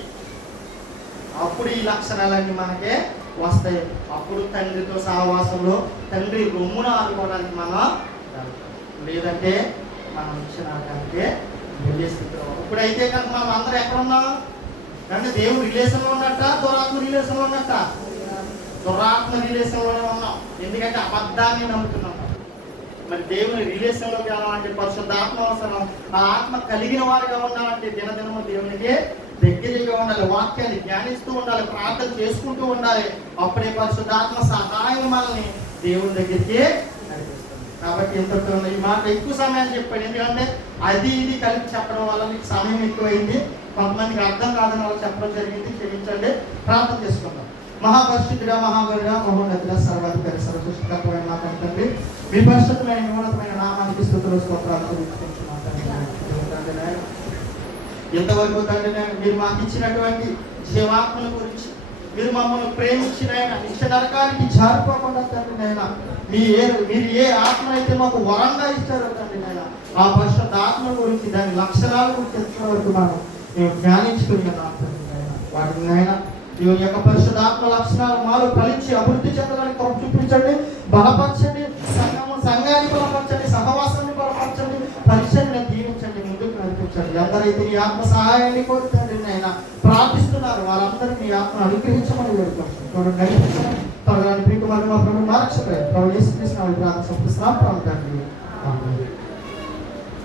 అప్పుడు ఈ లక్షణాలన్నీ మనకే వస్తాయి. అప్పుడు తండ్రితో సహవాసంలో తండ్రి రొమ్మున ఆడుకోవడానికి మనం, లేదంటే మనం ఇచ్చినాకంటే వెళ్ళే స్థితిలో. ఇప్పుడైతే కనుక మనం అందరూ ఎక్కడున్నాం? అంటే దేవుడు రిలేషన్లో ఉన్నట్ట, దురాత్మ రిలేషన్లో ఉన్నట్ట? దురాత్మ రిలేషన్లోనే ఉన్నాం. ఎందుకంటే అబద్ధాన్ని నమ్ముతున్నాం. మరి దేవుని రిలేషన్లోకి వెళ్ళాలంటే పరిశుద్ధాత్మ అవసరం. ఆ ఆత్మ కలిగిన వారిగా ఉండాలంటే దినదినము దేవునికి దగ్గరగా ఉండాలి, వాక్యాన్ని ధ్యానిస్తూ ఉండాలి, ప్రార్థన చేసుకుంటూ ఉండాలి. అప్పుడే పరిశుద్ధాత్మ సహాయం మనల్ని దేవుని దగ్గరికి నడిపిస్తుంది. కాబట్టి ఎంతో ఈ మాట ఎక్కువ సమయాన్ని చెప్పాడు. ఎందుకంటే అది ఇది కలిపి చెప్పడం వల్ల మీకు సమయం ఎక్కువైంది. కొంతమందికి అర్థం కాదని వాళ్ళు చెప్పడం జరిగింది, క్షమించండి. ప్రార్థన చేసుకుందాం. మహాపరిశుద్ధుడా, మహాగరుడా, మహోన్నతుడా, సర్వాధికారి, సర్వసృష్టికర్తమైన మా తండ్రి, మీ పరిశుద్ధమైన విమోచనమైన నామానికి స్తుతులు స్తోత్రాలు చెల్లించుకుంటున్నాం తండ్రి. ఎంతవరకు తండ్రి మీరు మాకు ఇచ్చినటువంటి జీవాత్మల గురించి, మీరు మమ్మల్ని ప్రేమించిన నిత్యనరకానికి జారిపోకుండా తండ్రి నైనా మీరు ఏ ఆత్మ అయితే మాకు వరంగా ఇచ్చారో తండ్రి నైనా, ఆ పరిశుద్ధ ఆత్మ గురించి, దాని లక్షణాల గురించి తెలిసిన వరకు మనం మేము ధ్యానించుకున్నాం తండ్రి నైనా. వాటిని నైనా ఈ యొక్క పరిశుద్ధాత్మ లక్షణాలు మాలో ఫలించి అభివృద్ధి చెందడానికి కృప చూపించండి, బలపరచండి, సంఘాన్ని బలపరచండి, సహవాసాన్ని బలపరచండి, పరిచయాన్ని దీవించండి, ముందుకు నడిపించండి. ఎందరైతే ఈ ఆత్మ సహాయాన్ని కోరుతండి అయినా ప్రార్థిస్తున్నారు వారందరినీ ఈ ఆత్మను అనుగ్రహించమని వేడుకుంటున్నాను. నడిపించండి. త్వరగా ప్రీతి మరియు మా ప్రభు మార్చలేదు. ప్రభు యేసుక్రీస్తు నామమున ప్రార్థన సమర్పిస్తున్నాం తండ్రి. ఆమేన్.